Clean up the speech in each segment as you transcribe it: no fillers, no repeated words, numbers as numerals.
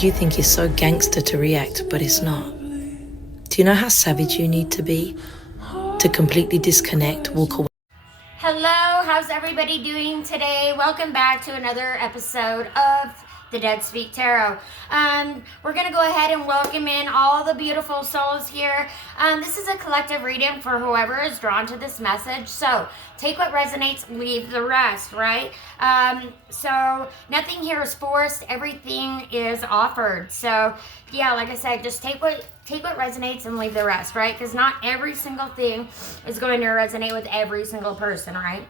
You think it's so gangster to react, but it's not. Do you know how savage you need to be to completely disconnect, walk away? Hello, how's everybody doing today? Welcome back to another episode of the Dead Speak Tarot. We're going to go ahead and welcome in all the beautiful souls here. This is a collective reading for whoever is drawn to this message. So take what resonates, leave the rest, right? So nothing here is forced. Everything is offered. So yeah, like I said, just take what resonates and leave the rest, right? Because not every single thing is going to resonate with every single person, right?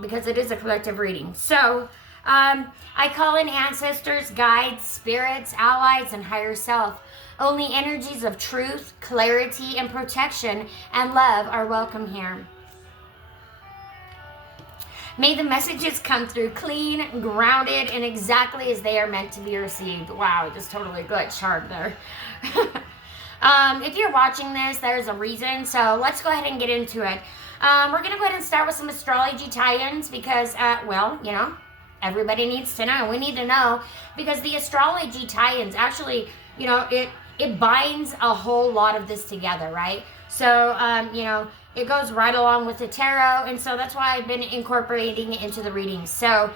Because it is a collective reading. So I call in ancestors, guides, spirits, allies, and higher self. Only energies of truth, clarity, and protection and love are welcome here. May the messages come through clean, grounded, and exactly as they are meant to be received. Wow, I just totally glitched hard there. If you're watching this, there's a reason, so let's go ahead and get into it. We're going to go ahead and start with some astrology tie-ins because, everybody needs to know. We need to know because the astrology tie-ins actually, it binds a whole lot of this together, right? So, it goes right along with the tarot, and so that's why I've been incorporating it into the readings. So,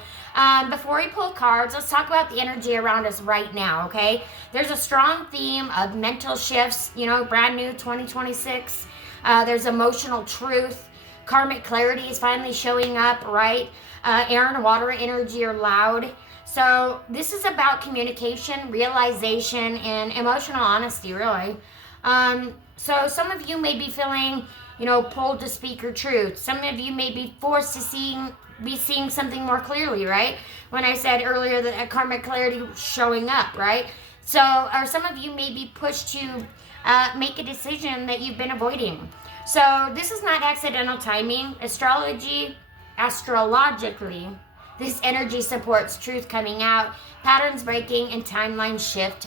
before we pull cards, let's talk about the energy around us right now, okay? There's a strong theme of mental shifts, brand new 2026. There's emotional truth. Karmic clarity is finally showing up, right? Air and water energy are loud. So this is about communication, realization, and emotional honesty, really. So some of you may be feeling, pulled to speak your truth. Some of you may be forced to be seeing something more clearly, right? When I said earlier that karmic clarity was showing up, right? So, or some of you may be pushed to make a decision that you've been avoiding. So this is not accidental timing. Astrologically, this energy supports truth coming out, patterns breaking, and timeline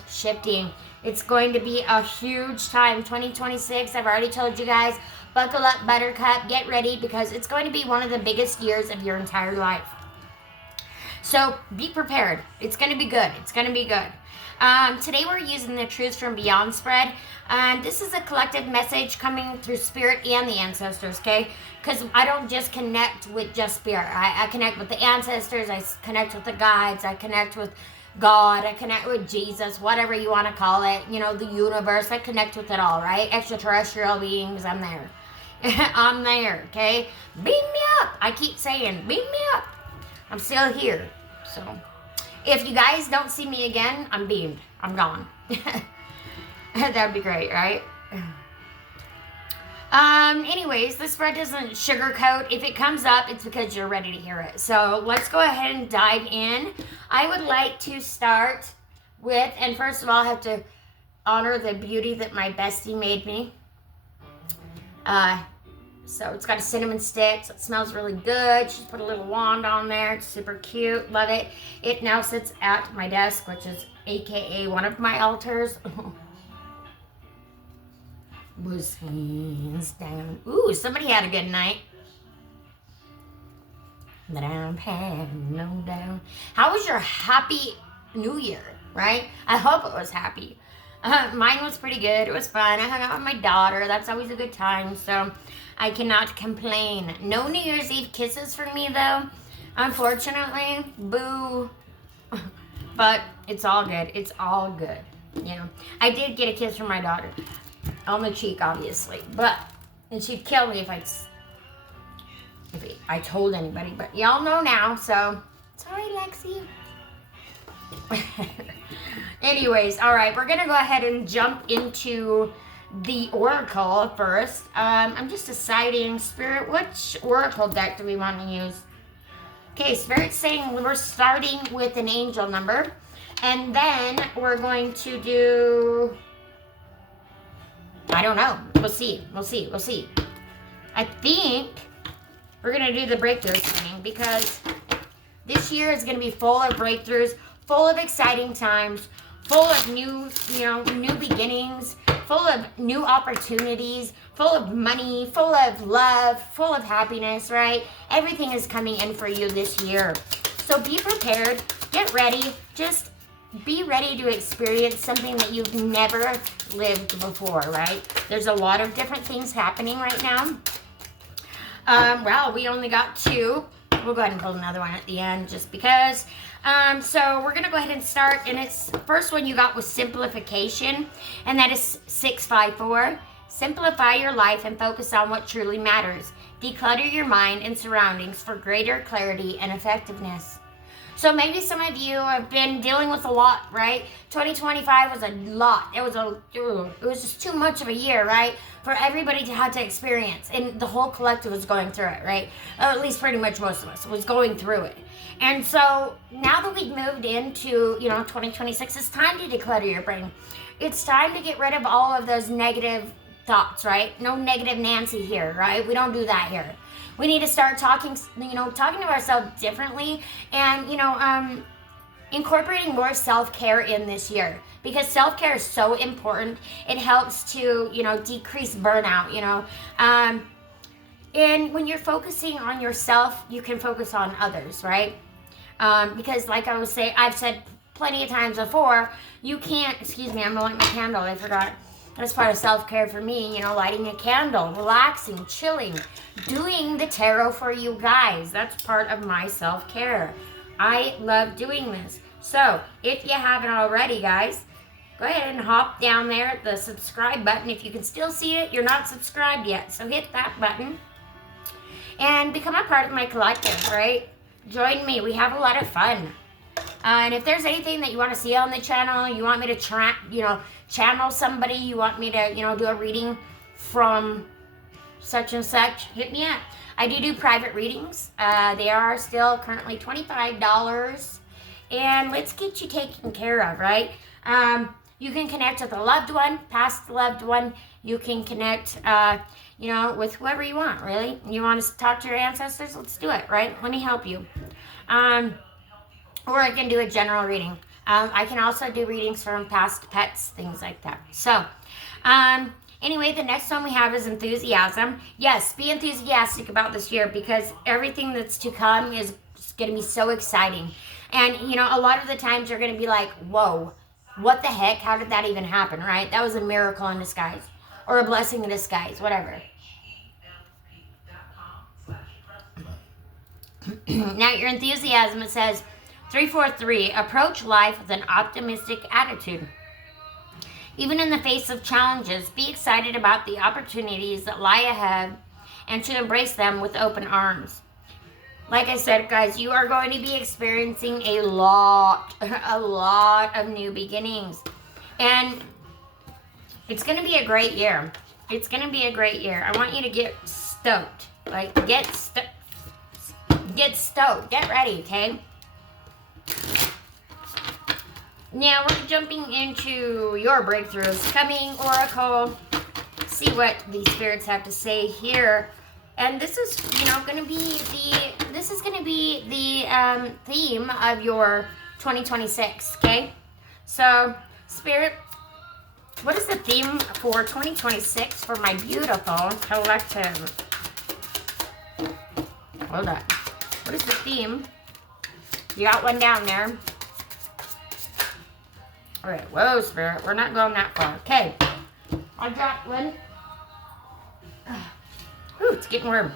shifting. It's going to be a huge time, 2026. I've already told you guys, buckle up, buttercup, get ready, because it's going to be one of the biggest years of your entire life. So be prepared. It's going to be good. It's going to be good. Today we're using the Truths from Beyond spread. This is a collective message coming through spirit and the ancestors, okay? Because I don't just connect with just spirit. I connect with the ancestors. I connect with the guides. I connect with God. I connect with Jesus, whatever you want to call it. The universe. I connect with it all, right? Extraterrestrial beings, I'm there. I'm there, okay? Beam me up. I keep saying, beam me up. I'm still here, so... If you guys don't see me again, I'm beamed. I'm gone. That would be great, right? Anyways, this spread doesn't sugarcoat. If it comes up, it's because you're ready to hear it. So let's go ahead and dive in. I would like to start with, and first of all, I have to honor the beauty that my bestie made me. So it's got a cinnamon stick, so it smells really good. She's put a little wand on there. It's super cute. Love it. It now sits at my desk, which is AKA one of my altars. Was hands down. Ooh, somebody had a good night. That I'm having no doubt. How was your happy New Year, right? I hope it was happy. Mine was pretty good. It was fun. I hung out with my daughter. That's always a good time. So I cannot complain. No New Year's Eve kisses for me, though. Unfortunately, boo. But it's all good. It's all good. I did get a kiss from my daughter on the cheek, obviously. And she'd kill me if I told anybody. But y'all know now. So sorry, Lexi. Anyways, all right, we're gonna go ahead and jump into the oracle first. I'm just deciding, Spirit, which oracle deck do we want to use? Okay, Spirit's saying we're starting with an angel number, and then we're going to do, I don't know, we'll see. I think we're gonna do the breakthroughs thing because this year is gonna be full of breakthroughs, full of exciting times, full of new beginnings, full of new opportunities, full of money, full of love, full of happiness, right? Everything is coming in for you this year. So be prepared, get ready, just be ready to experience something that you've never lived before, right? There's a lot of different things happening right now. Well, we only got 2. We'll go ahead and build another one at the end just because. So we're going to go ahead and start. And it's first one you got was simplification. And that is 654. Simplify your life and focus on what truly matters. Declutter your mind and surroundings for greater clarity and effectiveness. So maybe some of you have been dealing with a lot, right? 2025 was a lot. It was just too much of a year, right? For everybody to have to experience. And the whole collective was going through it, right? Or at least pretty much most of us was going through it. And so now that we've moved into, 2026, it's time to declutter your brain. It's time to get rid of all of those negative thoughts, right? No negative Nancy here, right? We don't do that here. We need to start talking to ourselves differently and, incorporating more self-care in this year because self-care is so important. It helps to, decrease burnout, and when you're focusing on yourself, you can focus on others, right? Because like I've said plenty of times before, you can't, excuse me, I'm gonna light my candle, I forgot. That's part of self-care for me, lighting a candle, relaxing, chilling, doing the tarot for you guys. That's part of my self-care. I love doing this. So, if you haven't already, guys, go ahead and hop down there at the subscribe button. If you can still see it, you're not subscribed yet. So, hit that button and become a part of my collective, right? Join me. We have a lot of fun. And if there's anything that you want to see on the channel, you want me to channel somebody, you want me to, do a reading from such and such, hit me up. I do private readings. They are still currently $25. And let's get you taken care of, right? You can connect with a loved one, past loved one. You can connect, with whoever you want, really. You want to talk to your ancestors? Let's do it, right? Let me help you. Or I can do a general reading. I can also do readings from past pets, things like that. So, anyway, the next one we have is enthusiasm. Yes, be enthusiastic about this year because everything that's to come is going to be so exciting. And, a lot of the times you're going to be like, whoa, what the heck? How did that even happen, right? That was a miracle in disguise or a blessing in disguise, whatever. Now, your enthusiasm, it says, 343, approach life with an optimistic attitude. Even in the face of challenges, be excited about the opportunities that lie ahead and to embrace them with open arms. Like I said, guys, you are going to be experiencing a lot of new beginnings. And it's going to be a great year. It's going to be a great year. I want you to get stoked. Like, get stoked. Get ready, okay? Now we're jumping into your breakthroughs. Coming, Oracle. See what the spirits have to say here. And this is, going to be the theme of your 2026. Okay. So, Spirit, what is the theme for 2026 for my beautiful collective? Hold on. What is the theme? You got one down there. All right, whoa, Spirit, we're not going that far. Okay, I got one. Ooh, it's getting warm.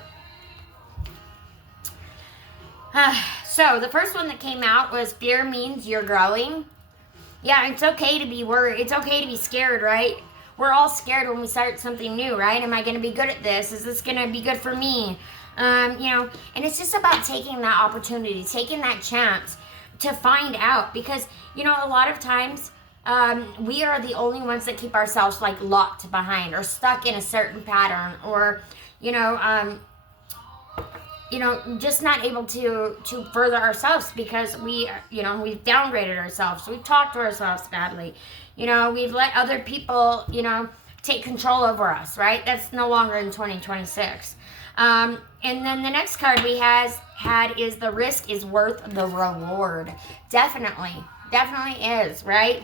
So the first one that came out was fear means you're growing. Yeah, it's okay to be worried. It's okay to be scared, right? We're all scared when we start something new, right? Am I going to be good at this? Is this going to be good for me? And it's just about taking that opportunity, taking that chance to find out because, a lot of times we are the only ones that keep ourselves like locked behind or stuck in a certain pattern or, just not able to further ourselves because we've downgraded ourselves. We've talked to ourselves badly. We've let other people, take control over us, right? That's no longer in 2026. And then the next card we had is the risk is worth the reward. Definitely is, right?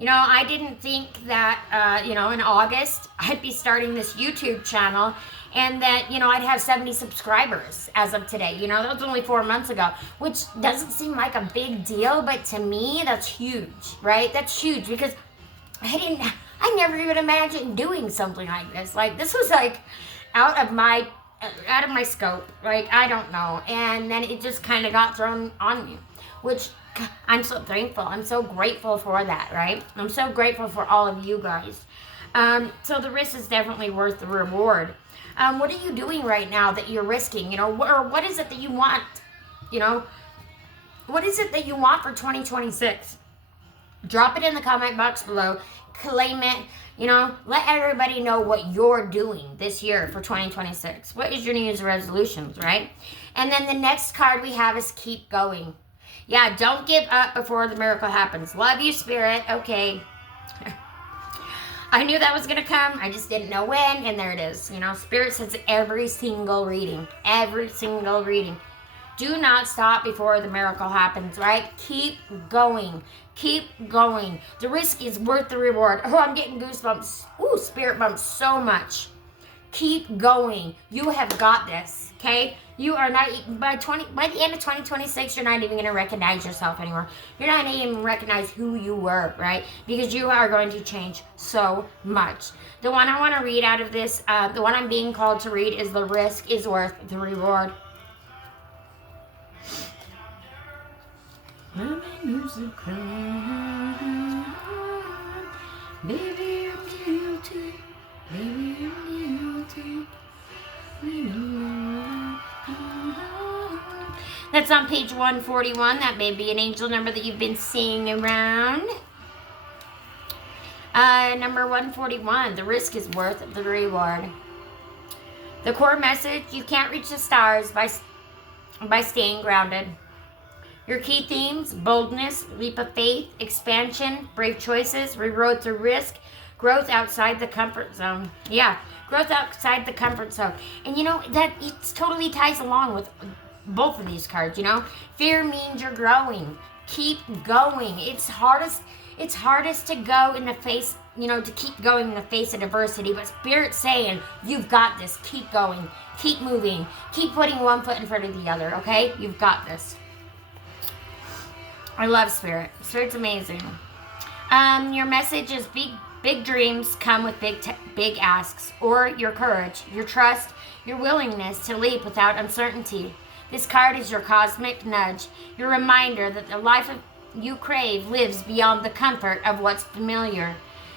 You know, I didn't think that, you know, in August, I'd be starting this YouTube channel and that, you know, I'd have 70 subscribers as of today. You know, that was only 4 months ago, which doesn't seem like a big deal, but to me, that's huge, right? That's huge because I never even imagined doing something like this. Like, this was like out of my scope. Like, I don't know. And then it just kind of got thrown on me, which I'm so thankful. I'm so grateful for that, right? I'm so grateful for all of you guys. So the risk is definitely worth the reward. What are you doing right now that you're risking? You know, or what is it that you want? You know, what is it that you want for 2026? Drop it in the comment box below. Claim it. You know, let everybody know what you're doing this year for 2026. What is your New Year's resolutions, right? And then the next card we have is keep going. Yeah, don't give up before the miracle happens. Love you, Spirit. Okay. I knew that was going to come. I just didn't know when, and there it is. You know, Spirit says every single reading. Every single reading. Do not stop before the miracle happens, right? Keep going. Keep going. The risk is worth the reward. Oh, I'm getting goosebumps. Ooh, spirit bumps so much. Keep going. You have got this, okay? You are not, by the end of 2026, you're not even going to recognize yourself anymore. You're not even recognize who you were, right? Because you are going to change so much. The one I want to read out of this, the one I'm being called to read is the risk is worth the reward. I'm music crying. Baby, I'm guilty. Baby, I'm guilty. That's on page 141. That may be an angel number that you've been seeing around. Number 141. The risk is worth the reward. The core message: you can't reach the stars by staying grounded. Your key themes: boldness, leap of faith, expansion, brave choices, reward through risk, growth outside the comfort zone. Yeah, growth outside the comfort zone. And you know, that it totally ties along with both of these cards, you know. Fear means you're growing. Keep going. It's hardest to go in the face, you know, to keep going in the face of adversity. But Spirit's saying, you've got this. Keep going. Keep moving. Keep putting one foot in front of the other, okay? You've got this. I love Spirit. Spirit's amazing. Your message is big dreams come with big asks, or your courage, your trust, your willingness to leap without uncertainty. This card is your cosmic nudge, your reminder that the life you crave lives beyond the comfort of what's familiar.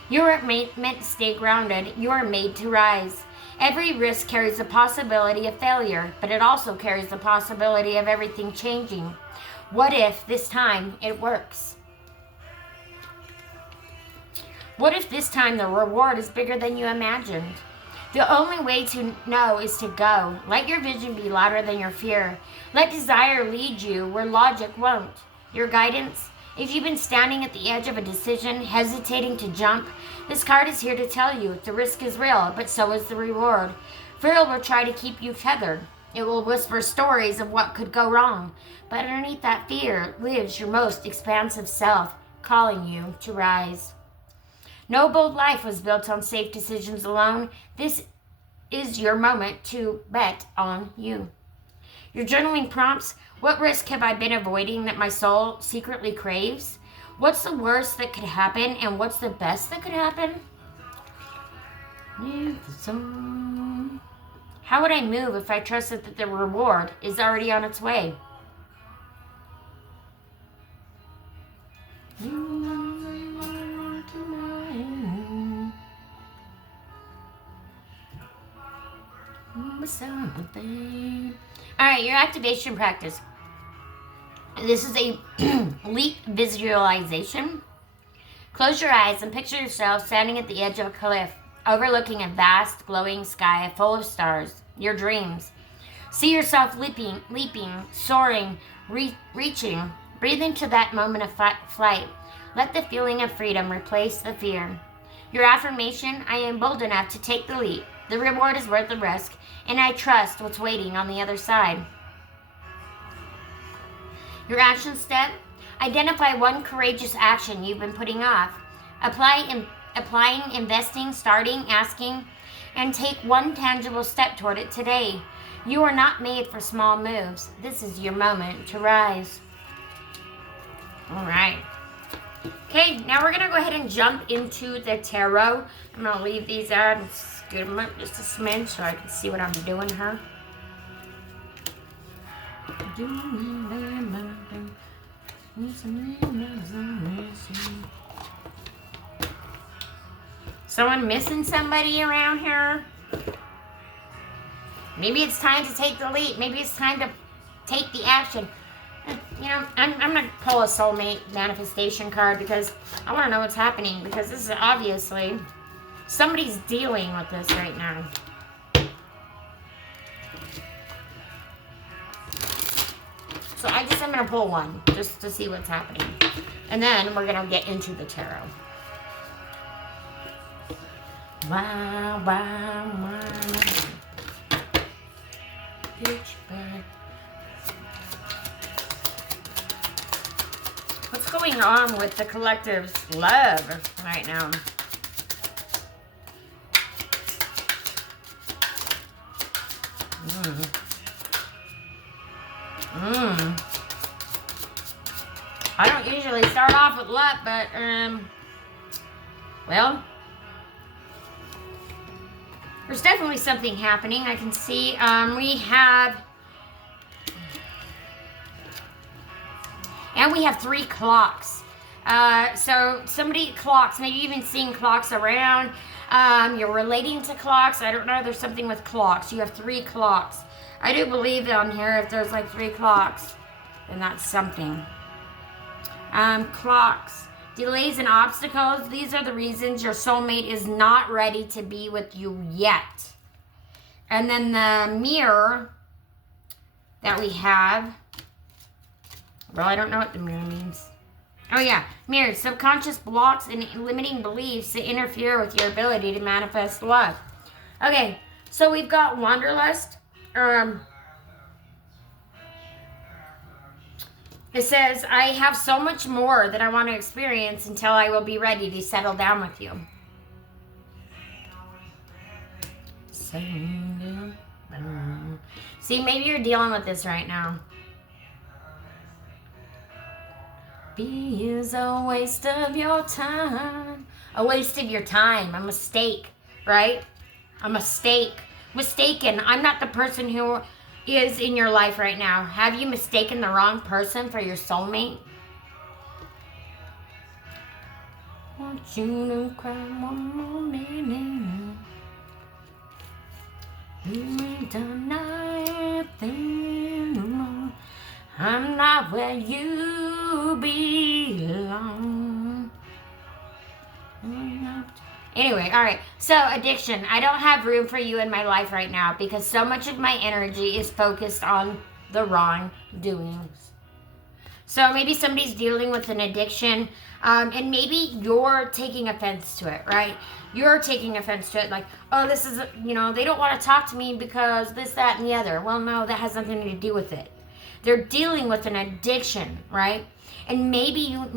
You are meant to stay grounded. You are made to rise. Every risk carries the possibility of failure, but it also carries the possibility of everything changing. What if this time it works? What if this time the reward is bigger than you imagined? The only way to know is to go. Let your vision be louder than your fear. Let desire lead you where logic won't. Your guidance: if you've been standing at the edge of a decision, hesitating to jump, this card is here to tell you the risk is real, but so is the reward. Fear will try to keep you tethered. It will whisper stories of what could go wrong. But underneath that fear lives your most expansive self, calling you to rise. No bold life was built on safe decisions alone. This is your moment to bet on you. Your journaling prompts: what risk have I been avoiding that my soul secretly craves? What's the worst that could happen, and what's the best that could happen? How would I move if I trusted that the reward is already on its way? Alright, your activation practice. This is a leap visualization. Close your eyes and picture yourself standing at the edge of a cliff, overlooking a vast, glowing sky full of stars, your dreams. See yourself leaping, soaring, reaching. Breathe into that moment of flight. Let the feeling of freedom replace the fear. Your affirmation: I am bold enough to take the leap. The reward is worth the risk, and I trust what's waiting on the other side. Your action step: identify one courageous action you've been putting off. Applying, investing, starting, asking, and take one tangible step toward it today. You are not made for small moves. This is your moment to rise. All right. Okay, now we're going to go ahead and jump into the tarot. I'm going to leave these out and scoot them up just a smidge so I can see what I'm doing here. Someone missing somebody around here? Maybe it's time to take the leap. Maybe it's time to take the action. You know, I'm going to pull a soulmate manifestation card because I want to know what's happening, because this is obviously somebody's dealing with this right now. So I'm going to pull one just to see what's happening. And then we're going to get into the tarot. Wow, wow, wow. Pitchback. What's going on with the collective's love right now? I don't usually start off with love, but, well, there's definitely something happening. I can see, we have 3 clocks. So somebody clocks, maybe you've been seeing clocks around. You're relating to clocks. I don't know, there's something with clocks. You have 3 clocks. I do believe down here if there's like 3 clocks, then that's something. Clocks, delays and obstacles. These are the reasons your soulmate is not ready to be with you yet. And then the mirror that we have. Well, I don't know what the mirror means. Oh yeah, mirrors, subconscious blocks and limiting beliefs that interfere with your ability to manifest love. Okay, so we've got Wanderlust. It says, I have so much more that I want to experience until I will be ready to settle down with you. See, maybe you're dealing with this right now. Be is a waste of your time. A waste of your time. A mistake, right? A mistake. Mistaken. I'm not the person who is in your life right now. Have you mistaken the wrong person for your soulmate? Want you to cry one more minute. You ain't done nothing wrong. I'm not where you belong. Anyway, all right. So, addiction. I don't have room for you in my life right now because so much of my energy is focused on the wrong doings. So, maybe somebody's dealing with an addiction, and maybe you're taking offense to it, right? You're taking offense to it, like, oh, this is, you know, they don't want to talk to me because this, that, and the other. Well, no, that has nothing to do with it. They're dealing with an addiction, right? And maybe the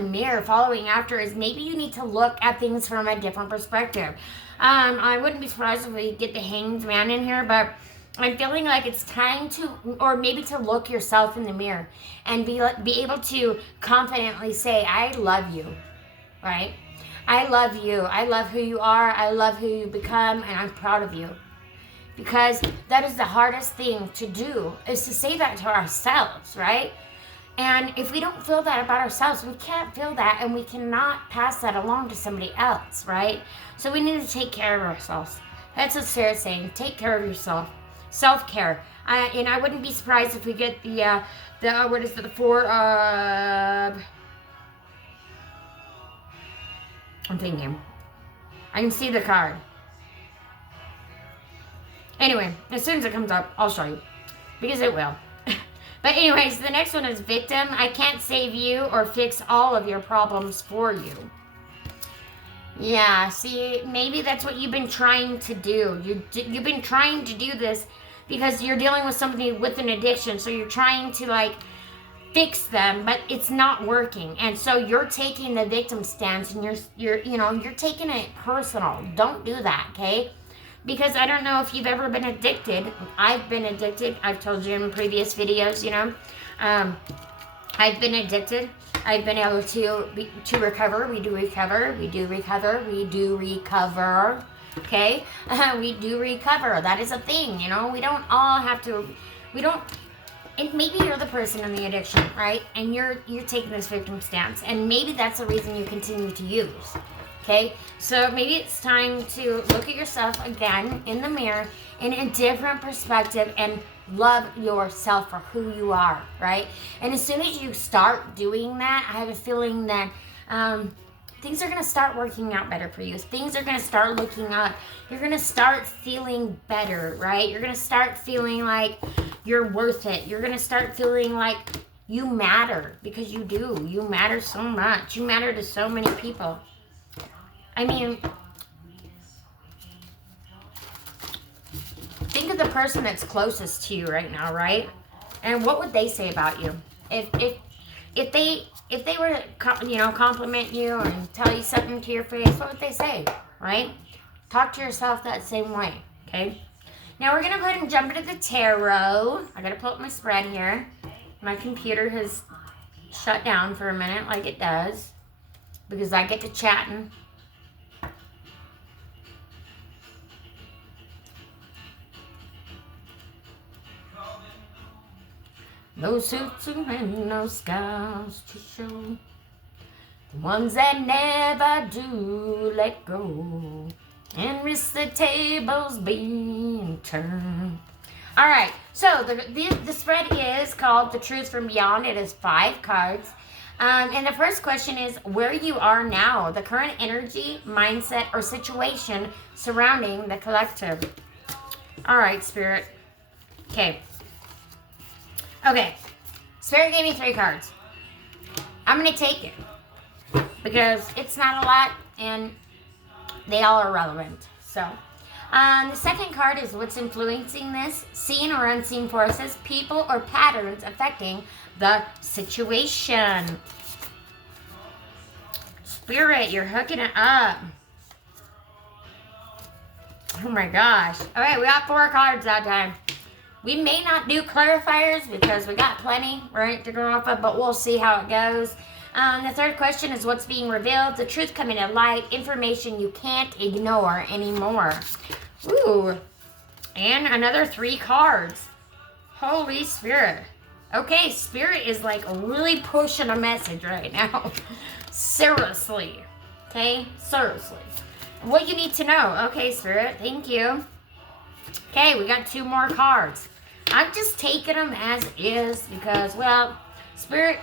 mirror following after is maybe you need to look at things from a different perspective. I wouldn't be surprised if we get the Hanged Man in here, but I'm feeling like it's time to, or maybe to look yourself in the mirror and be able to confidently say, I love you, right? I love you. I love who you are. I love who you become, and I'm proud of you. Because that is the hardest thing to do, is to say that to ourselves, right? And if we don't feel that about ourselves, we can't feel that, and we cannot pass that along to somebody else, right? So we need to take care of ourselves. That's what Sarah's saying. Take care of yourself. Self-care. And I wouldn't be surprised if we get the what is it, the 4 of... I'm thinking. I can see the card. Anyway, as soon as it comes up, I'll show you. Because it will. But anyways, the next one is victim. I can't save you or fix all of your problems for you. Yeah, see, maybe that's what you've been trying to do. You've been trying to do this because you're dealing with somebody with an addiction. So you're trying to, like, fix them, but it's not working. And so you're taking the victim stance, and you're taking it personal. Don't do that, okay? Because I don't know if you've ever been addicted. I've been addicted. I've told you in previous videos, I've been addicted. I've been able to recover. We do recover. We do recover. We do recover. Okay? We do recover. That is a thing, We don't all have to, and maybe you're the person in the addiction, right? And you're taking this victim stance. And maybe that's the reason you continue to use. Okay? So maybe it's time to look at yourself again in the mirror in a different perspective and love yourself for who you are, right? And as soon as you start doing that, I have a feeling that things are going to start working out better for you. Things are going to start looking up. You're going to start feeling better, right? You're going to start feeling like you're worth it. You're going to start feeling like you matter, because you do. You matter so much. You matter to so many people. I mean, think of the person that's closest to you right now, right? And what would they say about you? If they were to, compliment you and tell you something to your face, what would they say, right? Talk to yourself that same way, okay? Now we're going to go ahead and jump into the tarot. I got to pull up my spread here. My computer has shut down for a minute like it does because I get to chatting. No suits and no scars to show. The ones that never do let go and risk the tables being turned. All right, so the spread is called The Truth from Beyond. It is 5 cards. And the first question is where you are now, the current energy, mindset, or situation surrounding the collective. All right, Spirit. Okay, Spirit gave me 3 cards. I'm going to take it because it's not a lot and they all are relevant. So, the second card is what's influencing this, seen or unseen forces, people or patterns affecting the situation. Spirit, you're hooking it up. Oh my gosh. All right, we got 4 cards that time. We may not do clarifiers because we got plenty, right, to go off of, but we'll see how it goes. The third question is what's being revealed, the truth coming to light, information you can't ignore anymore. Ooh, and another 3 cards. Holy Spirit. Okay, Spirit is like really pushing a message right now. Seriously. Okay, seriously. What you need to know. Okay, Spirit, thank you. Okay, we got 2 more cards. I'm just taking them as is because, well, Spirit,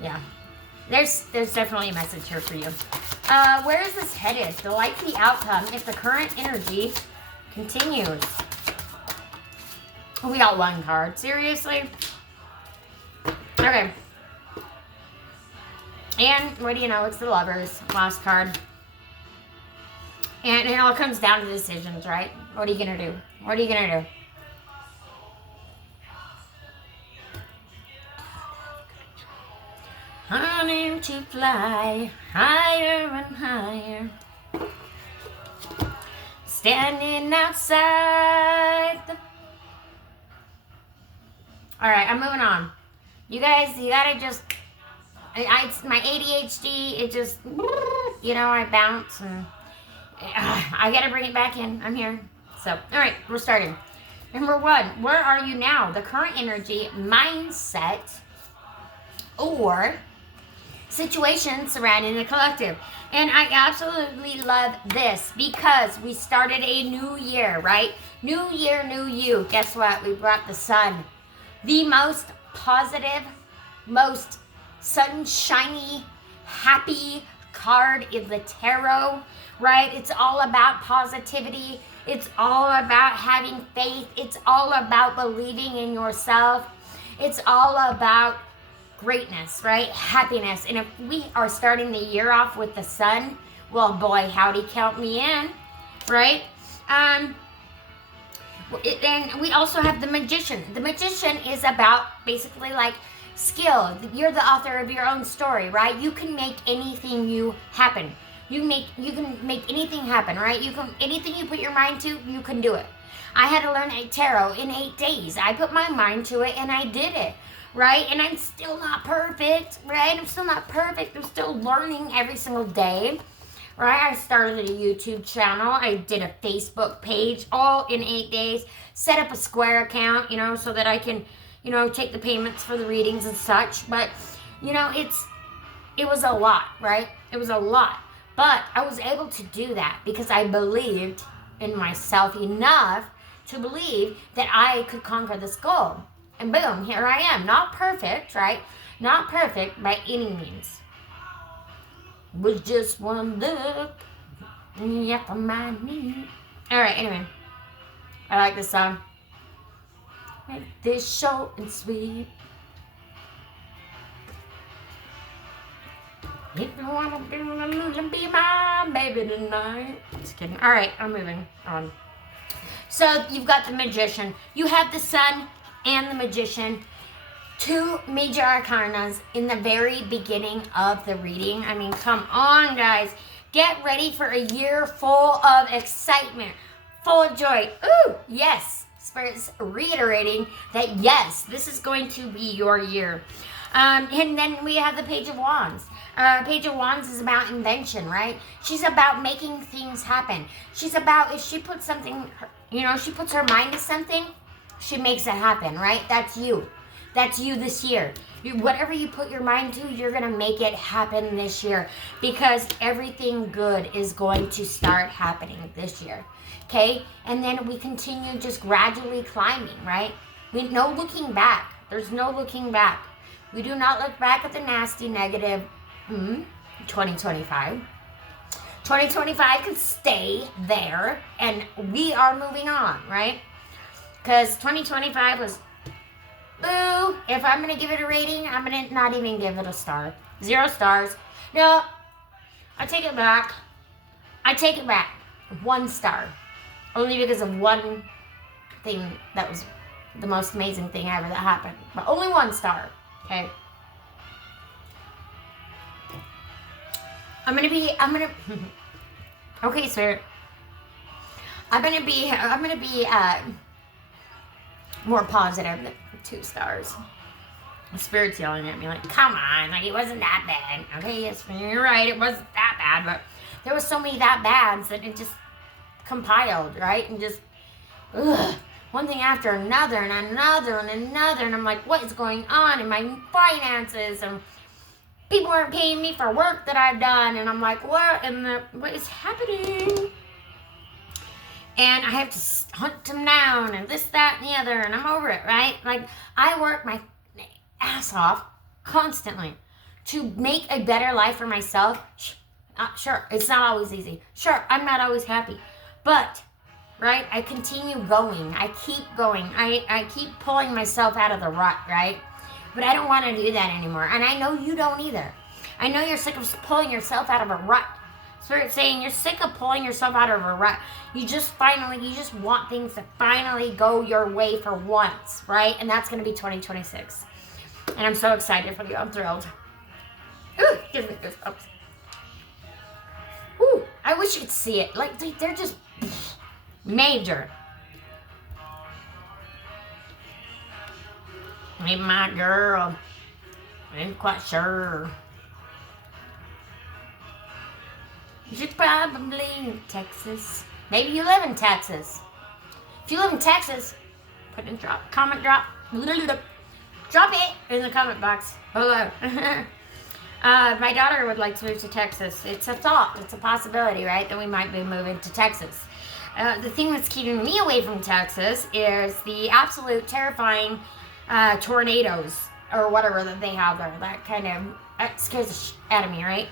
yeah, there's definitely a message here for you. Where is this headed? The likely outcome if the current energy continues. We got 1 card. Seriously? Okay. And what do you know? It's the Lovers. Last card. And it all comes down to decisions, right? What are you going to do? What are you going to do? Honey, to fly higher and higher. Standing outside the... All right, I'm moving on. You guys, you gotta just... It's my ADHD, it just... I bounce and... I gotta bring it back in. I'm here. So, all right, we're starting. Number 1, where are you now? The current energy, mindset, or situation surrounding the collective. And I absolutely love this because we started a new year, right? New year, new you. Guess what? We brought the sun. The most positive, most sunshiny, happy card in the tarot, right? It's all about positivity. It's all about having faith. It's all about believing in yourself. It's all about greatness, right? Happiness. And if we are starting the year off with the sun, well, boy, howdy, count me in, right? And we also have the Magician. The Magician is about basically like skill. You're the author of your own story, right? You can make anything happen. You can make anything happen, right? Anything you put your mind to, you can do it. I had to learn tarot in 8 days. I put my mind to it and I did it, right? And I'm still not perfect, right? I'm still not perfect. I'm still learning every single day, right? I started a YouTube channel. I did a Facebook page, all in 8 days. Set up a Square account, so that I can, take the payments for the readings and such. But, it was a lot, right? It was a lot. But I was able to do that because I believed in myself enough to believe that I could conquer this goal. And boom, here I am. Not perfect, right? Not perfect by any means. With just one look, yeah, for my knee. All right, anyway. I like this song. Make this short and sweet. If you wanna be my baby tonight. Just kidding. All right, I'm moving on. So you've got the Magician. You have the Sun and the Magician. 2 major arcanas in the very beginning of the reading. I mean, come on, guys. Get ready for a year full of excitement, full of joy. Ooh, yes. Spirit's reiterating that, yes, this is going to be your year. And then we have the Page of Wands. Page of Wands is about invention, right? She's about making things happen. She's about, if she puts something, she puts her mind to something, she makes it happen, right? That's you. That's you this year. Whatever you put your mind to, you're going to make it happen this year because everything good is going to start happening this year, okay? And then we continue just gradually climbing, right? No looking back. There's no looking back. We do not look back at the nasty, negative 2025. 2025 can stay there, and we are moving on, right? Because 2025 was, boo. If I'm going to give it a rating, I'm going to not even give it a star. 0 stars. No, I take it back. 1 star. Only because of one thing that was the most amazing thing ever that happened. But only 1 star, okay? Okay, sir. I'm gonna be more positive than 2 stars. The Spirit's yelling at me like, come on, like it wasn't that bad. Okay, yes, you're right, it wasn't that bad, but there were so many that bads that it just compiled, right? And just, one thing after another and another and another, and I'm like, what is going on in my finances? And people aren't paying me for work that I've done, and I'm like, what is happening? And I have to hunt them down, and this, that, and the other, and I'm over it, right? Like, I work my ass off constantly to make a better life for myself. Sure, it's not always easy. Sure, I'm not always happy. But, right, I continue going. I keep going. I keep pulling myself out of the rut, right? But I don't want to do that anymore. And I know you don't either. I know you're sick of pulling yourself out of a rut. Spirit saying you're sick of pulling yourself out of a rut. You just want things to finally go your way for once, right? And that's going to be 2026. And I'm so excited for you. I'm thrilled. Ooh, gives me goosebumps. Ooh, I wish you could see it. Like, they're just major. Maybe my girl. I ain't quite sure. She's probably in Texas. Maybe you live in Texas. If you live in Texas, put in comment drop. Drop it in the comment box below. My daughter would like to move to Texas. It's a thought. It's a possibility, right? That we might be moving to Texas. The thing that's keeping me away from Texas is the absolute terrifying tornadoes or whatever that they have there. That kind of scares the shit out of me, right?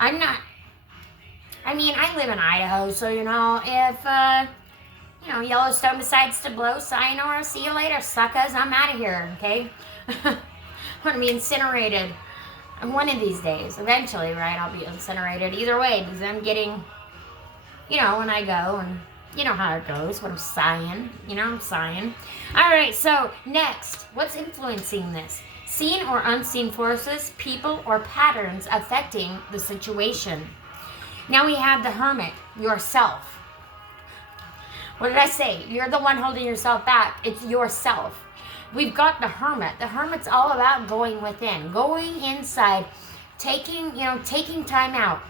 I live in Idaho, so, if, Yellowstone decides to blow, sayonara, see you later, suckers, I'm out of here, okay? I'm going to be incinerated. And one of these days, eventually, right, I'll be incinerated. Either way, because I'm getting, when I go, and You know how it goes. What I'm sighing. You know, I'm sighing. All right, so next, what's influencing this? Seen or unseen forces, people, or patterns affecting the situation. Now we have the hermit, yourself. What did I say? You're the one holding yourself back. It's yourself. We've got the hermit. The hermit's all about going within, going inside, taking time out,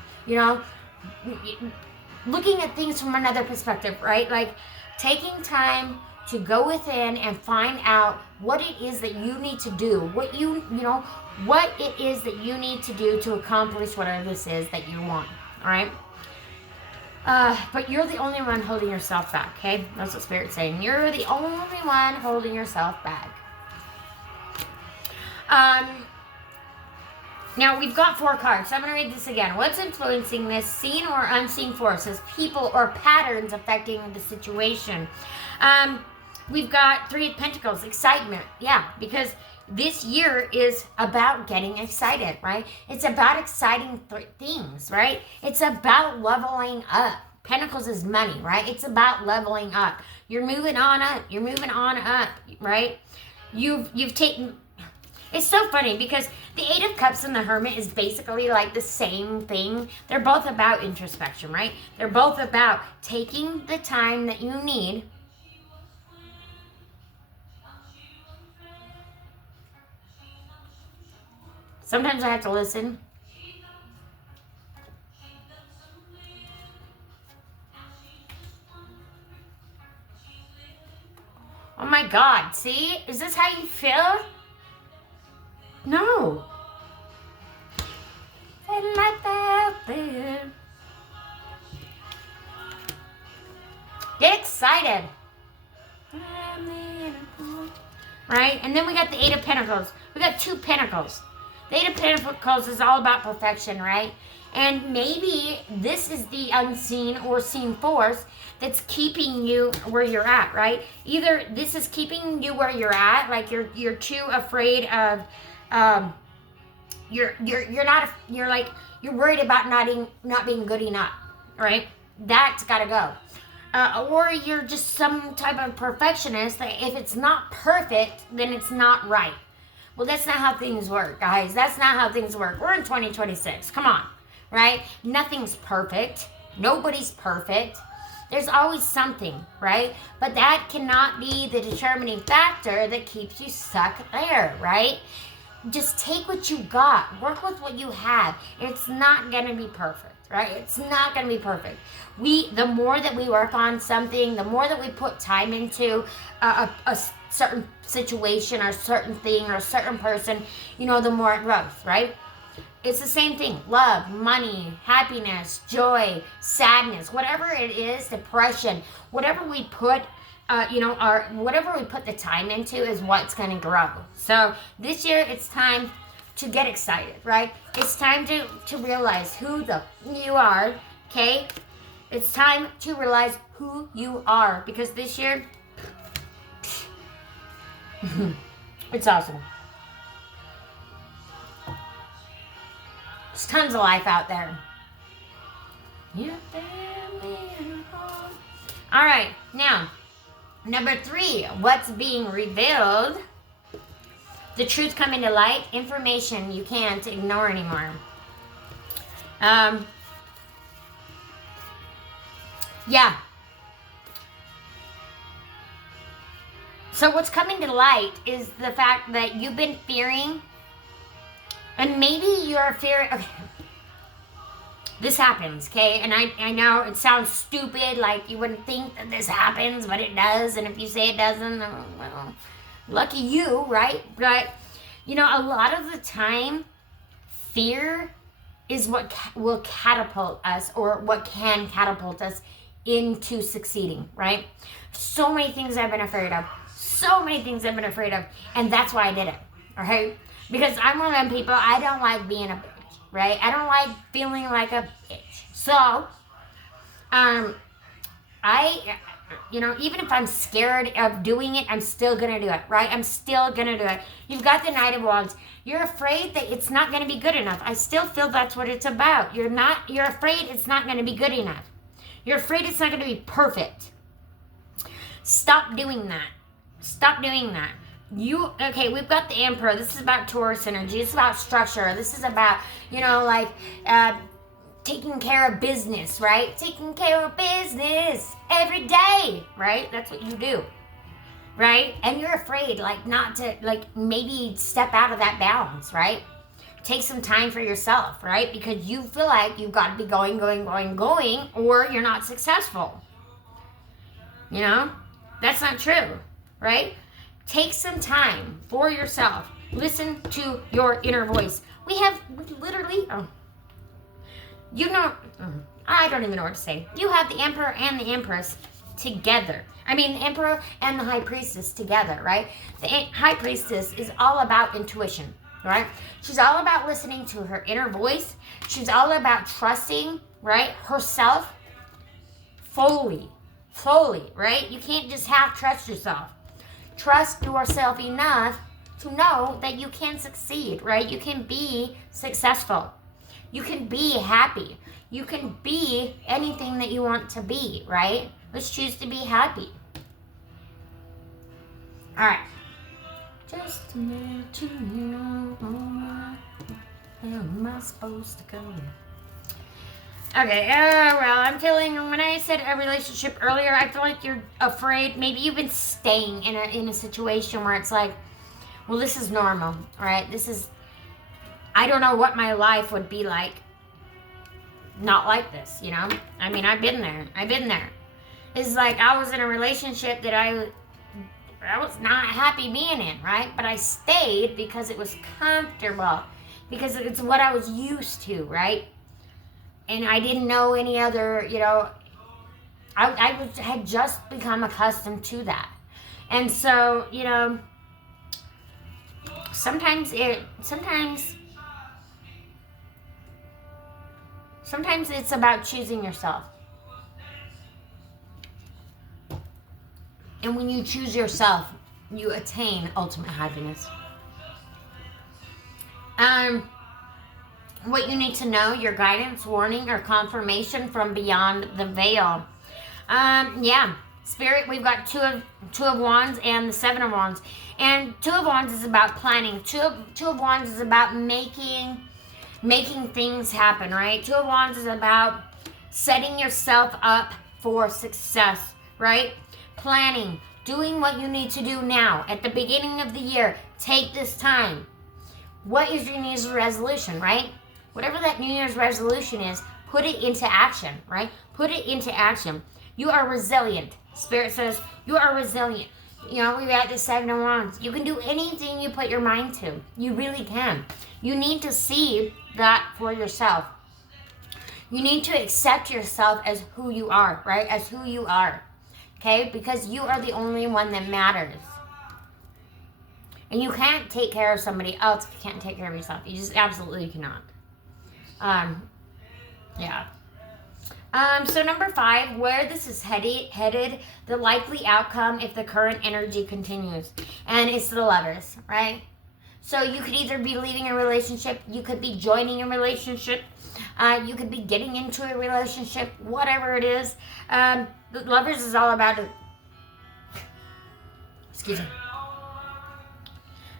looking at things from another perspective, right? Like taking time to go within and find out what it is that you need to do, what it is that you need to do to accomplish whatever this is that you want, all right? But you're the only one holding yourself back, okay? That's what Spirit's saying. You're the only one holding yourself back. Now, we've got 4 cards, so I'm going to read this again. What's influencing this? Seen or unseen forces, people, or patterns affecting the situation. We've got 3 of Pentacles, excitement. Yeah, because this year is about getting excited, right? It's about exciting things, right? It's about leveling up. Pentacles is money, right? It's about leveling up. You're moving on up. You're moving on up, right? You've taken... It's so funny because the 8 of Cups and the Hermit is basically like the same thing. They're both about introspection, right? They're both about taking the time that you need Sometimes I have to listen. Oh my God, see? Is this how you feel? No. Get excited. Right? And then we got the 8 of Pentacles. We got 2 Pentacles. The 8 of Pentacles is all about perfection, right? And maybe this is the unseen or seen force that's keeping you where you're at, right? Either this is keeping you where you're at, like you're too afraid of, you're worried about not being good enough, right? That's got to go. Or you're just some type of perfectionist that if it's not perfect, then it's not right. Well, that's not how things work, guys. That's not how things work. We're in 2026. Come on, right? Nothing's perfect. Nobody's perfect. There's always something, right? But that cannot be the determining factor that keeps you stuck there, right? Just take what you got. Work with what you have. It's not going to be perfect, right? It's not going to be perfect. The more that we work on something, the more that we put time into a certain situation or certain thing or a certain person, the more it grows, right? It's the same thing. Love, money, happiness, joy, sadness, whatever it is, depression, whatever we put whatever we put the time into is what's going to grow. So this year it's time to get excited, right? It's time to realize who you are, okay? It's time to realize who you are because this year, it's awesome. There's tons of life out there. All right, now, number 3, what's being revealed? The truth coming to light, information you can't ignore anymore. Yeah. So what's coming to light is the fact that you've been fearing, and maybe you're fearing, okay, this happens, okay? And I know it sounds stupid, like you wouldn't think that this happens, but it does, and if you say it doesn't, well, lucky you, right? But, a lot of the time, fear is what will catapult us, or what can catapult us into succeeding, right? So many things I've been afraid of. And that's why I did it, okay? Because I'm one of them people, I don't like being a bitch, right? I don't like feeling like a bitch. So, even if I'm scared of doing it, I'm still going to do it, right? I'm still going to do it. You've got the Knight of Wands. You're afraid that it's not going to be good enough. I still feel that's what it's about. You're afraid it's not going to be good enough. You're afraid it's not going to be perfect. Stop doing that. Stop doing that. Okay, we've got the Emperor. This is about Taurus energy. It's about structure. This is about, taking care of business, right? Taking care of business every day, right? That's what you do, right? And you're afraid, not to, maybe step out of that balance, right? Take some time for yourself, right? Because you feel like you've got to be going, or you're not successful. That's not true, right? Take some time for yourself. Listen to your inner voice. We literally, I don't even know what to say. You have the Emperor and the Empress together. The Emperor and the High Priestess together, right? The High Priestess is all about intuition, right? She's all about listening to her inner voice. She's all about trusting, right, herself fully, right? You can't just trust yourself. Trust yourself enough to know that you can succeed, right? You can be successful. You can be happy. You can be anything that you want to be, right? Let's choose to be happy. All right. Just a minute to know where am I supposed to go? Okay, well, I'm feeling, when I said a relationship earlier, I feel like you're afraid. Maybe you've been staying in a situation where it's like, well, this is normal, right? I don't know what my life would be like not like this, I've been there. It's like I was in a relationship that I was not happy being in, right? But I stayed because it was comfortable, because it's what I was used to, right? And I didn't know any other, I had just become accustomed to that. And so, sometimes it's about choosing yourself. And when you choose yourself, you attain ultimate happiness. What you need to know, your guidance, warning, or confirmation from beyond the veil. Spirit, we've got two of Wands and the Seven of Wands. And Two of Wands is about planning. Two of Wands is about making things happen, right? Two of Wands is about setting yourself up for success, right? Planning, doing what you need to do now. At the beginning of the year, take this time. What is your New Year's resolution, right? Whatever that New Year's resolution is, put it into action, right? Put it into action. You are resilient. Spirit says you are resilient. We've got the Seven of Wands. You can do anything you put your mind to. You really can. You need to see that for yourself. You need to accept yourself as who you are, right? As who you are, okay? Because you are the only one that matters. And you can't take care of somebody else if you can't take care of yourself. You just absolutely cannot. So number 5, where this is headed, the likely outcome if the current energy continues. And it's the Lovers, right? So you could either be leaving a relationship, you could be joining a relationship, you could be getting into a relationship, whatever it is. The Lovers is all about it. Excuse me.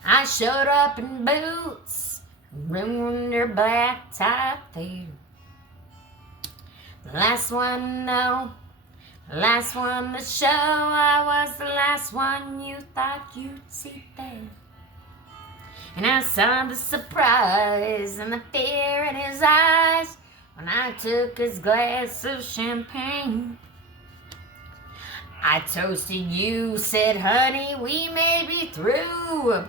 I showed up in boots, ruined her black tie fair. Last one, no. Last one to show. I was the last one you thought you'd see there. And I saw the surprise and the fear in his eyes when I took his glass of champagne. I toasted you, said, honey, we may be through.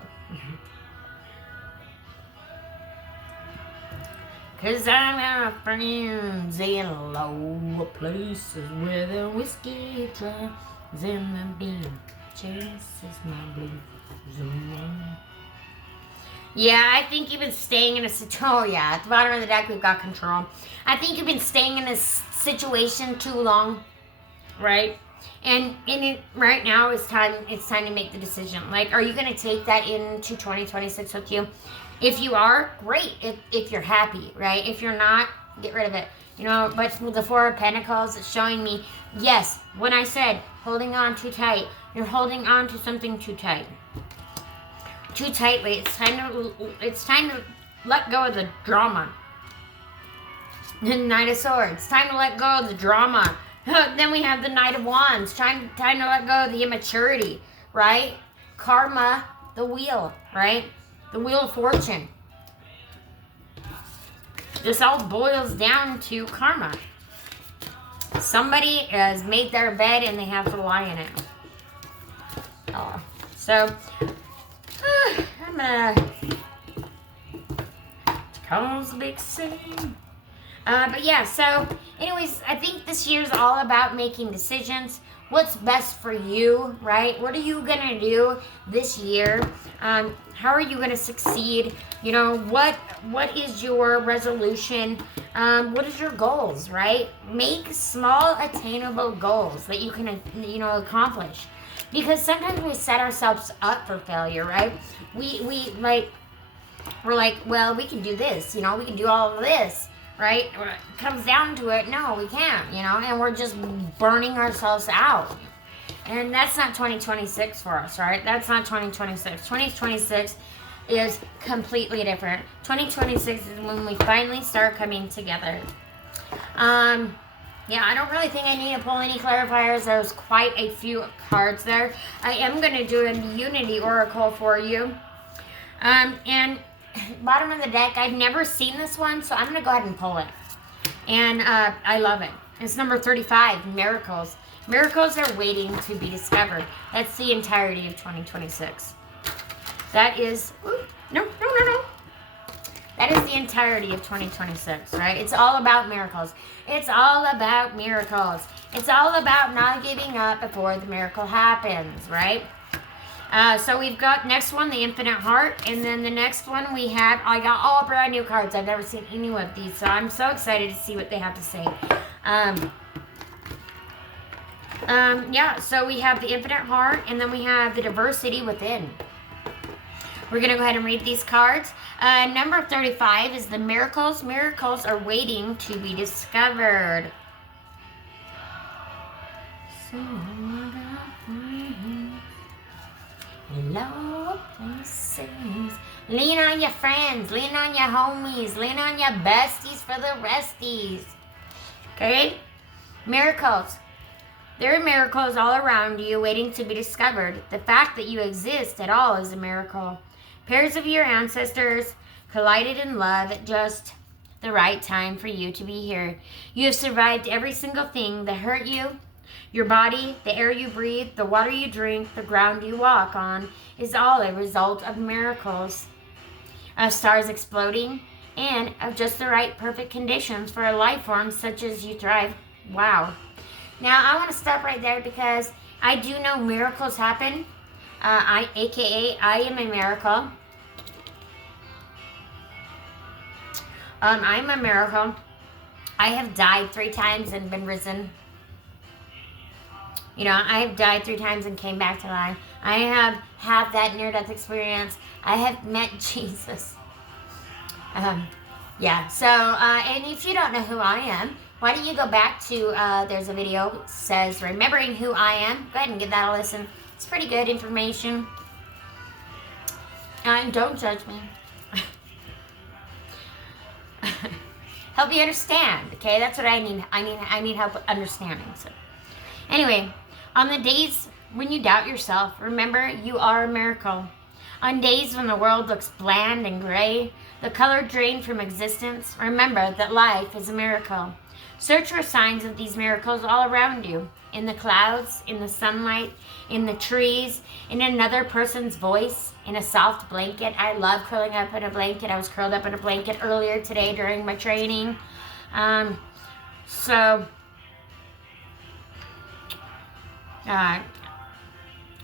'Cause I got friends in low places where the whiskey drops and the beer chases my blues away. Yeah, I think you've been staying in a situation. Oh yeah, at the bottom of the deck we've got Control. I think you've been staying in this situation too long, right? And right now it's time to make the decision. Like, are you gonna take that into 2026 with you? If you are, great. If you're happy, right? If you're not, get rid of it. You know, but with the Four of Pentacles, it's showing me, yes, when I said holding on too tight, you're holding on to something too tight. Too tightly. It's time to let go of the drama. The Knight of Swords. Time to let go of the drama. Then we have the Knight of Wands. Time to let go of the immaturity, right? Karma, the wheel, right? The Wheel of Fortune. This all boils down to karma. Somebody has made their bed and they have to lie in it. Oh, so I'm gonna cause a big scene. But yeah, so anyways, I think this year's all about making decisions. What's best for you, right? What are you gonna do this year? How are you gonna succeed? You know, what is your resolution? What is your goals, right? Make small, attainable goals that you can, you know, accomplish. Because sometimes we set ourselves up for failure, right? We're like, well, we can do this, you know, we can do all of this. Right? When it comes down to it, no, we can't, you know, and we're just burning ourselves out. And that's not 2026 for us, right? That's not 2026. 2026 is completely different. 2026 is when we finally start coming together. Yeah, I don't really think I need to pull any clarifiers. There's quite a few cards there. I am going to do a Unity Oracle for you. And bottom of the deck, I've never seen this one, so I'm going to go ahead and pull it. And I love it. It's number 35, Miracles. Miracles are waiting to be discovered. That's the entirety of 2026. That is, no. That is the entirety of 2026, right? It's all about miracles. It's all about miracles. It's all about not giving up before the miracle happens, right? So we've got next one, the Infinite Heart, and then the next one I got all brand new cards. I've never seen any of these, so I'm so excited to see what they have to say. Yeah, so we have the Infinite Heart, and then we have the Diversity Within. We're going to go ahead and read these cards. Number 35 is the Miracles. Miracles are waiting to be discovered. Hello, places. Lean on your friends. Lean on your homies. Lean on your besties for the resties. Okay? Miracles. There are miracles all around you waiting to be discovered. The fact that you exist at all is a miracle. Pairs of your ancestors collided in love at just the right time for you to be here. You have survived every single thing that hurt you. Your body, the air you breathe, the water you drink, the ground you walk on is all a result of miracles. Of stars exploding and of just the right perfect conditions for a life form such as you thrive. Wow. Now I want to stop right there because I do know miracles happen. AKA I am a miracle. I'm a miracle. I have died 3 times and been risen. You know, I have died 3 times and came back to life. I have had that near-death experience. I have met Jesus. Yeah, so, and if you don't know who I am, why don't you go back to, there's a video that says, Remembering Who I Am. Go ahead and give that a listen. It's pretty good information. And don't judge me. Help you understand, okay? That's what I need. I need help understanding. So, anyway, on the days when you doubt yourself, remember you are a miracle. On days when the world looks bland and gray, the color drained from existence, remember that life is a miracle. Search for signs of these miracles all around you. In the clouds, in the sunlight, in the trees, in another person's voice, in a soft blanket. I love curling up in a blanket. I was curled up in a blanket earlier today during my training. In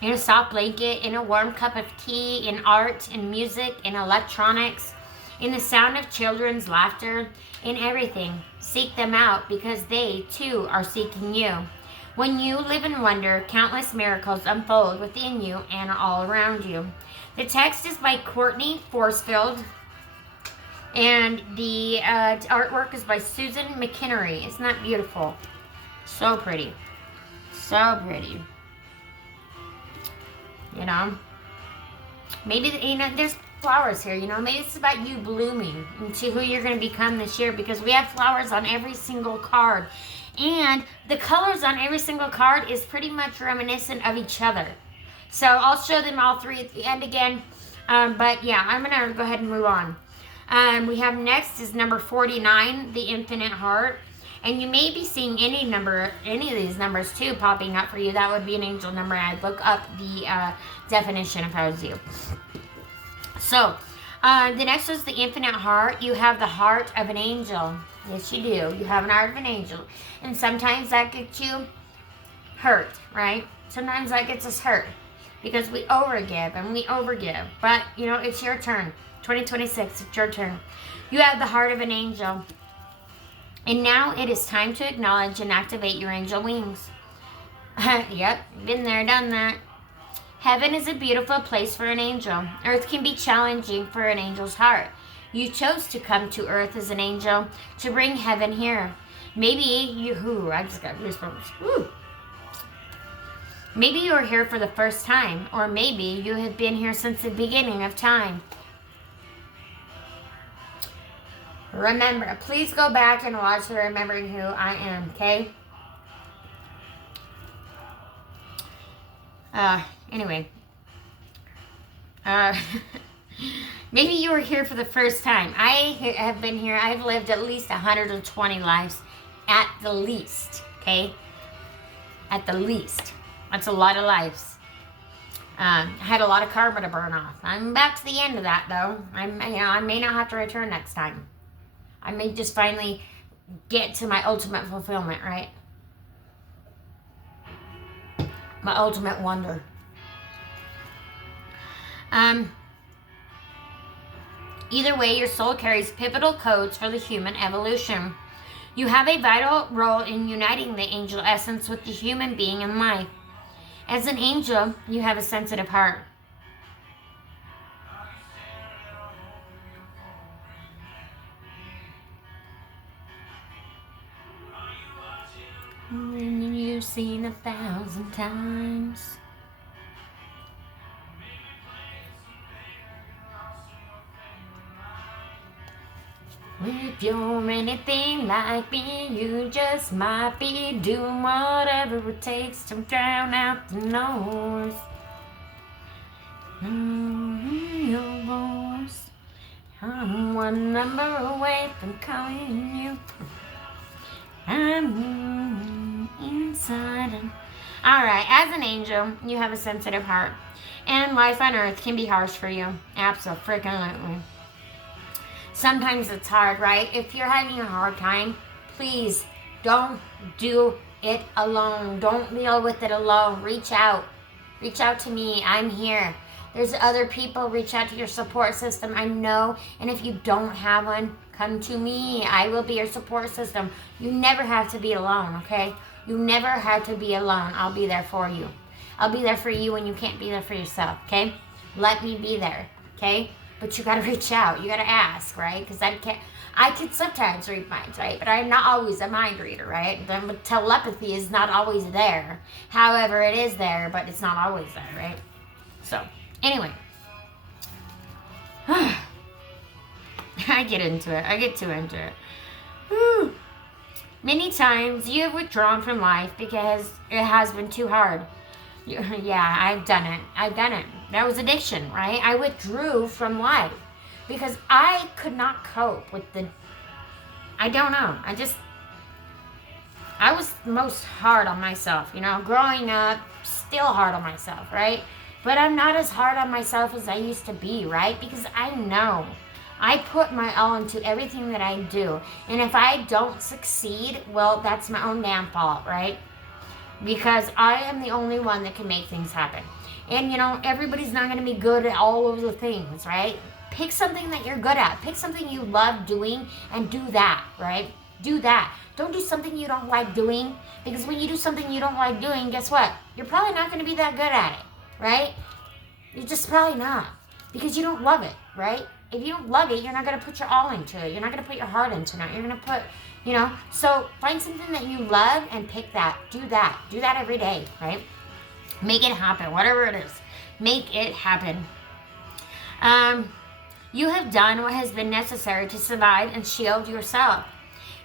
a soft blanket, in a warm cup of tea, in art, in music, in electronics, in the sound of children's laughter, in everything. Seek them out because they, too, are seeking you. When you live in wonder, countless miracles unfold within you and all around you. The text is by Courtney Forcefield. And the artwork is by Susan McKinnery. Isn't that beautiful? So pretty. So pretty. You know? Maybe, there's flowers here, maybe it's about you blooming into who you're going to become this year, because we have flowers on every single card, and the colors on every single card is pretty much reminiscent of each other. So I'll show them all three at the end again, but yeah, I'm going to go ahead and move on. We have next is number 49, the Infinite Heart, and you may be seeing any of these numbers too popping up for you. That would be an angel number. I'd look up the definition if I was you. So, the next is the Infinite Heart. You have the heart of an angel. Yes, you do. You have an heart of an angel. And sometimes that gets you hurt, right? Sometimes that gets us hurt because we overgive and we overgive. But, it's your turn. 2026, it's your turn. You have the heart of an angel. And now it is time to acknowledge and activate your angel wings. Yep, been there, done that. Heaven is a beautiful place for an angel. Earth can be challenging for an angel's heart. You chose to come to earth as an angel to bring heaven here. Maybe I just got goosebumps. Woo. Maybe you are here for the first time, or maybe you have been here since the beginning of time. Remember, please go back and watch the Remembering Who I Am, okay? Anyway. Maybe you were here for the first time. I have been here. I've lived at least 120 lives. At the least, okay? At the least. That's a lot of lives. I had a lot of karma to burn off. I'm back to the end of that, though. I may not have to return next time. I may just finally get to my ultimate fulfillment, right? My ultimate wonder. Either way, your soul carries pivotal codes for the human evolution. You have a vital role in uniting the angel essence with the human being in life. As an angel, you have a sensitive heart. When you've seen 1,000 times. If you're anything like me, you just might be doing whatever it takes to drown out the noise. Your voice. I'm one number away from calling you. I'm inside. Alright, as an angel, you have a sensitive heart. And life on earth can be harsh for you. Absolutely. Sometimes it's hard, right? If you're having a hard time, please don't do it alone. Don't deal with it alone. Reach out. Reach out to me. I'm here. There's other people. Reach out to your support system. I know. And if you don't have one, come to me. I will be your support system. You never have to be alone, okay? You never have to be alone. I'll be there for you. I'll be there for you when you can't be there for yourself, okay? Let me be there, okay? But you gotta reach out. You gotta ask, right? Because I can sometimes read minds, right? But I'm not always a mind reader, right? The telepathy is not always there. However, it is there, but it's not always there, right? So, anyway. I get into it. I get too into it. Whew. Many times you have withdrawn from life because it has been too hard. Yeah, I've done it. I've done it. That was addiction, right? I withdrew from life because I could not cope with I don't know. I was most hard on myself, growing up, still hard on myself, right? But I'm not as hard on myself as I used to be, right? Because I know I put my all into everything that I do. And if I don't succeed, well, that's my own damn fault, right? Because I am the only one that can make things happen. And, everybody's not going to be good at all of the things, right? Pick something that you're good at. Pick something you love doing and do that, right? Do that. Don't do something you don't like doing. Because when you do something you don't like doing, guess what? You're probably not going to be that good at it, right? You're just probably not. Because you don't love it, right? if you don't love it, you're not going to put your all into it. You're not going to put your heart into it. You're going to put, you know, so find something that you love and pick that. Do that. Do that every day, right? Make it happen, whatever it is. Make it happen. You have done what has been necessary to survive and shield yourself.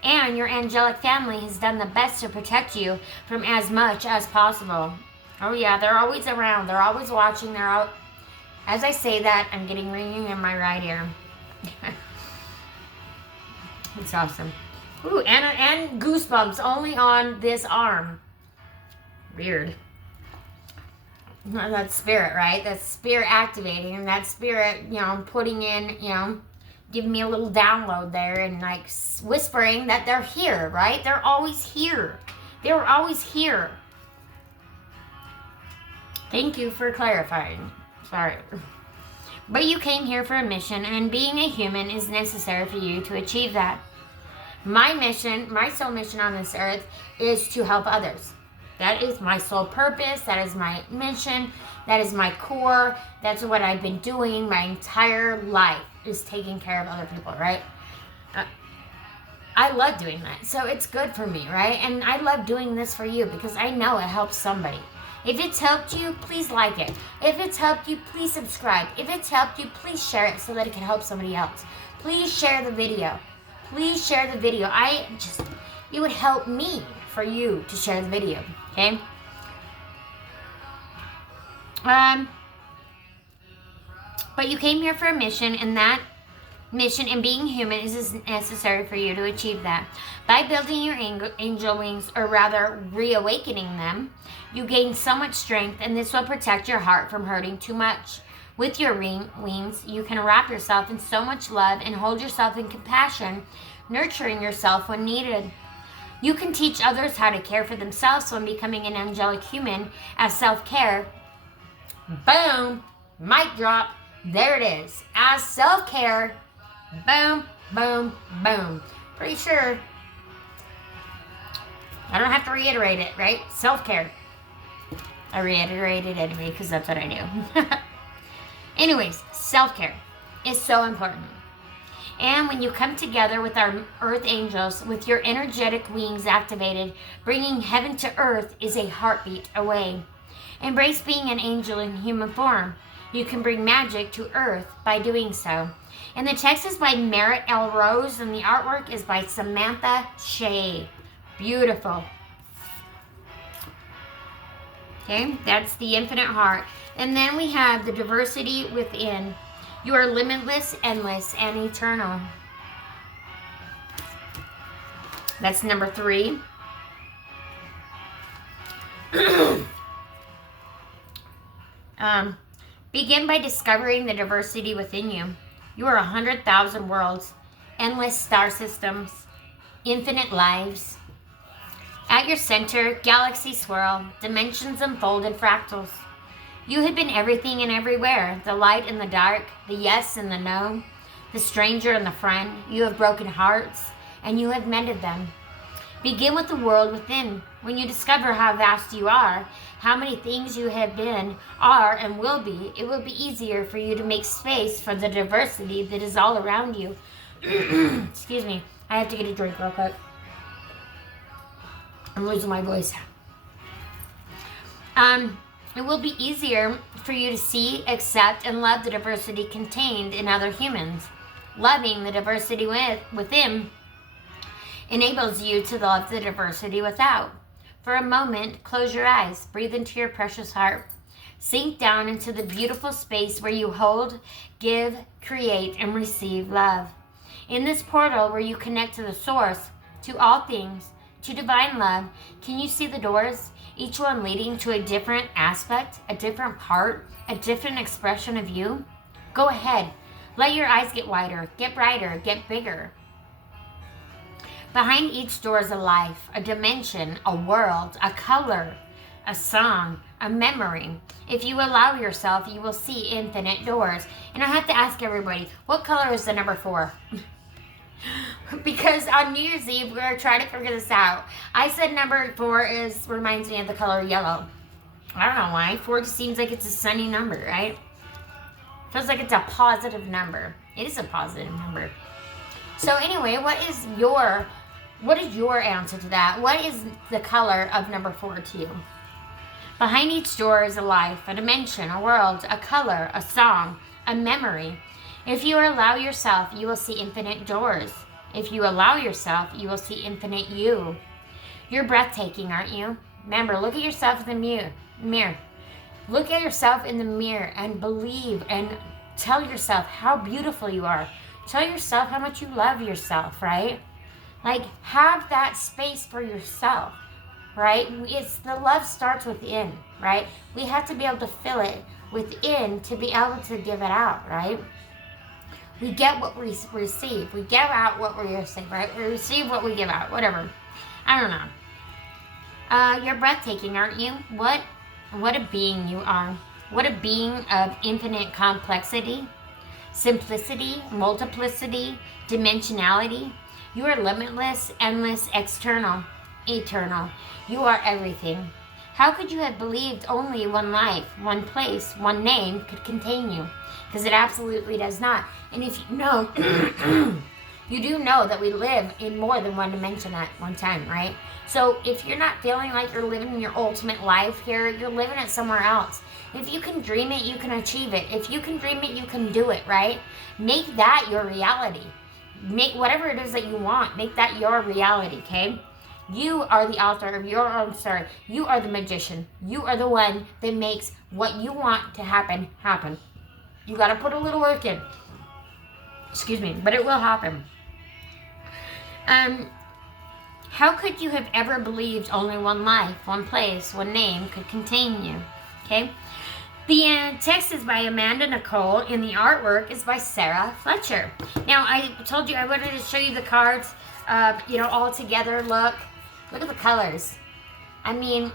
And your angelic family has done the best to protect you from as much as possible. Oh yeah, they're always around. They're always watching. They're out. As I say that, I'm getting ringing in my right ear. It's awesome. Ooh, and goosebumps only on this arm. Weird. That's spirit, right? That's spirit activating, and that spirit, you know, putting in, you know, giving me a little download there, and like whispering that they're here, right? They're always here. They were always here. Thank you for clarifying. Sorry. But you came here for a mission, and being a human is necessary for you to achieve that. My mission, my soul mission on this earth is to help others. That is my sole purpose. That is my mission. That is my core. That's what I've been doing my entire life, is taking care of other people, right? I love doing that. So it's good for me, right? And I love doing this for you because I know it helps somebody. If it's helped you, please like it. If it's helped you, please subscribe. If it's helped you, please share it so that it can help somebody else. Please share the video. Please share the video. It would help me for you to share the video, okay? But you came here for a mission, and that mission and being human is necessary for you to achieve that. By building your angel wings, or rather reawakening them, you gain so much strength, and this will protect your heart from hurting too much. With your wings, you can wrap yourself in so much love and hold yourself in compassion, nurturing yourself when needed. You can teach others how to care for themselves when becoming an angelic human as self-care. Boom! Mic drop. There it is. As self-care. Boom, boom, boom. Pretty sure I don't have to reiterate it, right? Self-care. I reiterated it anyway because that's what I knew. Anyways, self-care is so important. And when you come together with our earth angels, with your energetic wings activated, bringing heaven to earth is a heartbeat away. Embrace being an angel in human form. You can bring magic to earth by doing so. And the text is by Merritt L. Rose, and the artwork is by Samantha Shea. Beautiful. Okay, that's the infinite heart. And then we have the diversity within. You are limitless, endless, and eternal. That's number 3. Begin by discovering the diversity within you. You are 100,000 worlds, endless star systems, infinite lives. At your center, galaxies swirl, dimensions unfold in fractals. You have been everything and everywhere, the light and the dark, the yes and the no, the stranger and the friend. You have broken hearts, and you have mended them. Begin with the world within. When you discover how vast you are, how many things you have been, are, and will be, it will be easier for you to make space for the diversity that is all around you. Excuse me. I have to get a drink real quick. I'm losing my voice. It will be easier for you to see, accept, and love the diversity contained in other humans. Loving the diversity within enables you to love the diversity without. For a moment, close your eyes, breathe into your precious heart. Sink down into the beautiful space where you hold, give, create, and receive love. In this portal where you connect to the source, to all things, to divine love, can you see the doors, each one leading to a different aspect, a different part, a different expression of you? Go ahead. Let your eyes get wider, get brighter, get bigger. Behind each door is a life, a dimension, a world, a color, a song, a memory. If you allow yourself, you will see infinite doors. And I have to ask everybody, what color is the number 4? Because on New Year's Eve, we were trying to figure this out. I said number 4 reminds me of the color yellow. I don't know why. 4 just seems like it's a sunny number, right? Feels like it's a positive number. It is a positive number. So anyway, what is your answer to that? What is the color of number 4 to you? Behind each door is a life, a dimension, a world, a color, a song, a memory. If you allow yourself, you will see infinite doors. If you allow yourself, you will see infinite you. You're breathtaking, aren't you? Remember, look at yourself in the mirror. Look at yourself in the mirror and believe and tell yourself how beautiful you are. Tell yourself how much you love yourself, right? Like, have that space for yourself, right? It's the love starts within, right? We have to be able to feel it within to be able to give it out, right? We get what we receive. We give out what we receive, right? We receive what we give out, whatever. I don't know. You're breathtaking, aren't you? What a being you are. What a being of infinite complexity, simplicity, multiplicity, dimensionality. You are limitless, endless, external, eternal. You are everything. How could you have believed only one life, one place, one name could contain you? Because it absolutely does not. And if you know, you do know that we live in more than one dimension at one time, right? So if you're not feeling like you're living your ultimate life here, you're living it somewhere else. If you can dream it, you can achieve it. If you can dream it, you can do it, right? Make that your reality. Make whatever it is that you want, make that your reality, okay? You are the author of your own story. You are the magician. You are the one that makes what you want to happen, happen. You got to put a little work in. Excuse me, but it will happen. How could you have ever believed only one life, one place, one name could contain you? Okay? The text is by Amanda Nicole, and the artwork is by Sarah Fletcher. Now, I told you I wanted to show you the cards, all together. Look at the colors. I mean,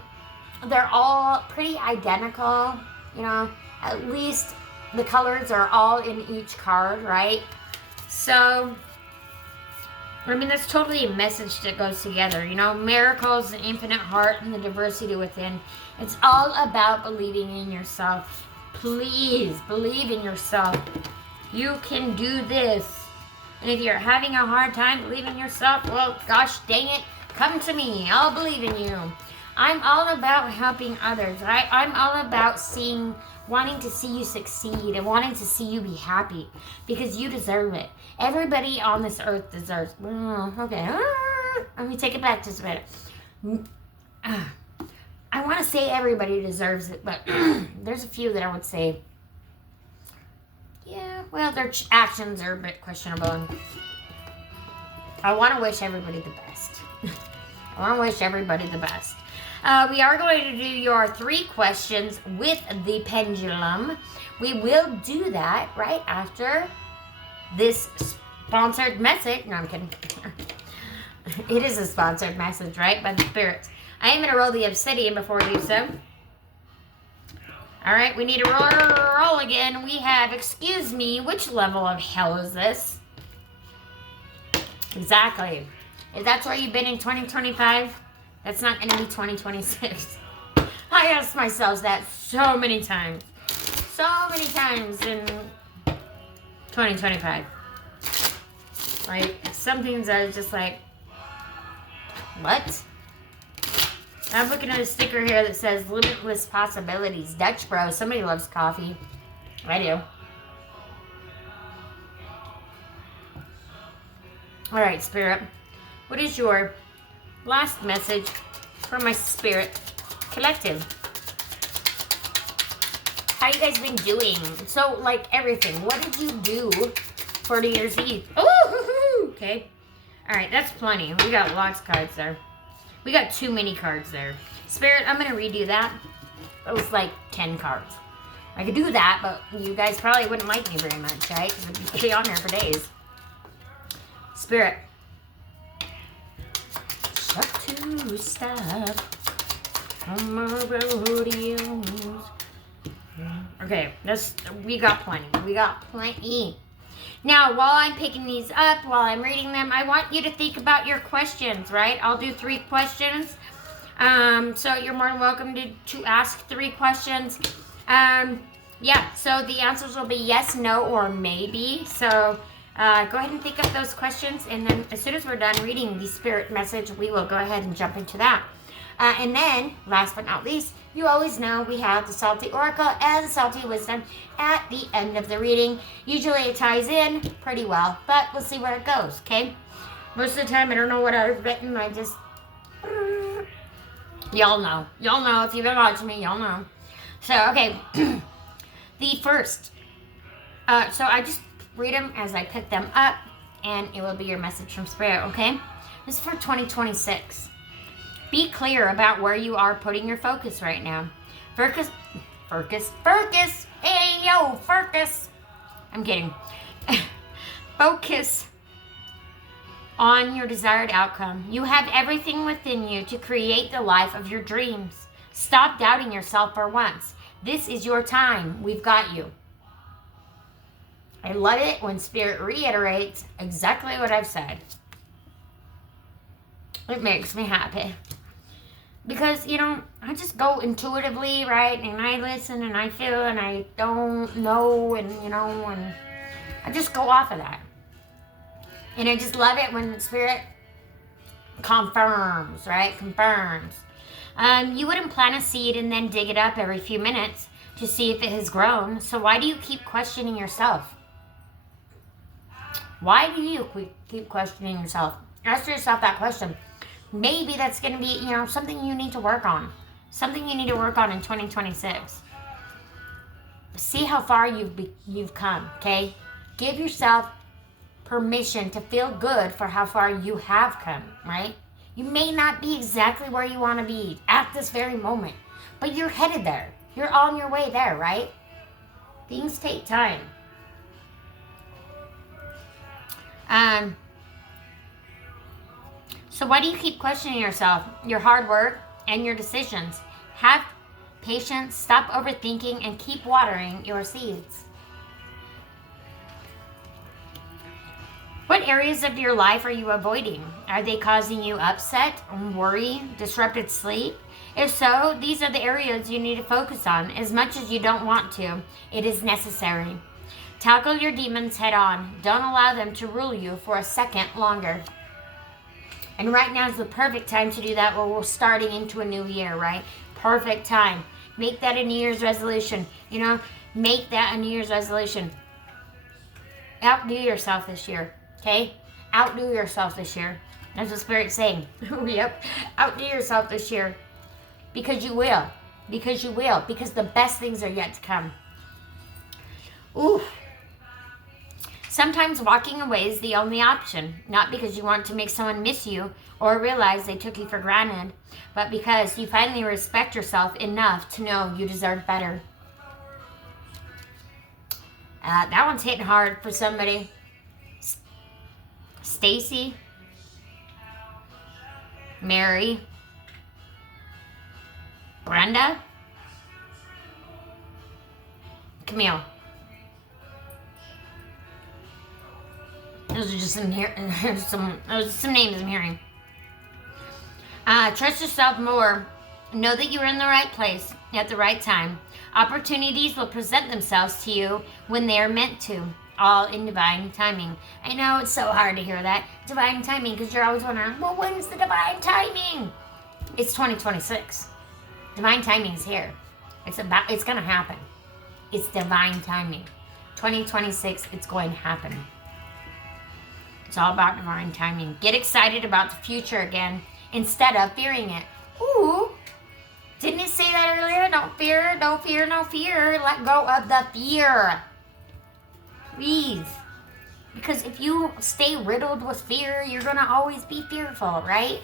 they're all pretty identical, at least the colors are all in each card, right? So, I mean, that's totally a message that goes together, miracles, the infinite heart, and the diversity within. It's all about believing in yourself. Please believe in yourself. You can do this. And if you're having a hard time believing in yourself, well, gosh dang it, come to me. I'll believe in you. I'm all about helping others, right? I'm all about wanting to see you succeed and wanting to see you be happy because you deserve it. Everybody on this earth deserves. Okay, let me take it back just a minute. I want to say everybody deserves it, but there's a few that I would say, yeah, well, their actions are a bit questionable. And I want to wish everybody the best. I want to wish everybody the best. We are going to do your 3 questions with the pendulum. We will do that right after this sponsored message. No, I'm kidding. It is a sponsored message, right? By the spirits. I am going to roll the obsidian before we do so. All right, we need to roll again. We have, excuse me, which level of hell is this? Exactly. If that's where you've been in 2025, that's not going to be 2026. I asked myself that so many times. So many times in 2025. Like, some things I was just like, what? I'm looking at a sticker here that says limitless possibilities. Dutch Bro. Somebody loves coffee. I do. All right, Spirit. What is your last message for my Spirit Collective? How you guys been doing? So, like, everything. What did you do for New Year's Eve? Oh, okay. All right, that's plenty. We got lots of cards there. We got too many cards there. Spirit, I'm going to redo that. It was like 10 cards. I could do that, but you guys probably wouldn't like me very much, right? Because I'd be on there for days. Spirit. Shut to stop on my rodeos. Okay, we got plenty. We got plenty. Now, while I'm picking these up, while I'm reading them, I want you to think about your questions, right? I'll do 3 questions. So you're more than welcome to ask 3 questions. Yeah, so the answers will be yes, no, or maybe. So go ahead and think of those questions, and then as soon as we're done reading the spirit message, we will go ahead and jump into that. And then, last but not least, you always know we have the Salty Oracle and the Salty Wisdom at the end of the reading. Usually it ties in pretty well, but we'll see where it goes, okay? Most of the time, I don't know what I've written. I just... Y'all know. Y'all know. If you've been watching me, y'all know. So, okay. The first. So I just read them as I pick them up, and it will be your message from Spirit, okay? This is for 2026. Be clear about where you are putting your focus right now. Focus. Hey, yo, focus. I'm kidding. Focus on your desired outcome. You have everything within you to create the life of your dreams. Stop doubting yourself for once. This is your time. We've got you. I love it when Spirit reiterates exactly what I've said. It makes me happy. Because, you know, I just go intuitively, right? And I listen and I feel and I don't know and, you know, and I just go off of that. And I just love it when Spirit confirms, right? Confirms. You wouldn't plant a seed and then dig it up every few minutes to see if it has grown. So why do you keep questioning yourself? Why do you keep questioning yourself? Ask yourself that question. Maybe that's going to be, you know, something you need to work on. Something you need to work on in 2026. See how far you've come, okay? Give yourself permission to feel good for how far you have come, right? You may not be exactly where you want to be at this very moment, but you're headed there. You're on your way there, right? Things take time. So why do you keep questioning yourself, your hard work, and your decisions? Have patience, stop overthinking, and keep watering your seeds. What areas of your life are you avoiding? Are they causing you upset, worry, disrupted sleep? If so, these are the areas you need to focus on. As much as you don't want to, it is necessary. Tackle your demons head on. Don't allow them to rule you for a second longer. And right now is the perfect time to do that while we're starting into a new year, right? Perfect time. Make that a New Year's resolution. You know, make that a New Year's resolution. Outdo yourself this year, okay? Outdo yourself this year. That's what Spirit's saying. Yep. Outdo yourself this year. Because you will. Because you will. Because the best things are yet to come. Ooh. Sometimes walking away is the only option, not because you want to make someone miss you or realize they took you for granted, but because you finally respect yourself enough to know you deserve better. That one's hitting hard for somebody. Stacy, Mary, Brenda, Camille. Those are just some names I'm hearing. Trust yourself more. Know that you're in the right place at the right time. Opportunities will present themselves to you when they are meant to, all in divine timing. I know it's so hard to hear that. Divine timing, because you're always wondering, well, when's the divine timing? It's 2026. Divine timing is here. It's going to happen. It's divine timing. 2026, it's going to happen. It's all about divine timing. Get excited about the future again instead of fearing it. Ooh, didn't it say that earlier? Don't fear, no fear, no fear. Let go of the fear. Please. Because if you stay riddled with fear, you're going to always be fearful, right?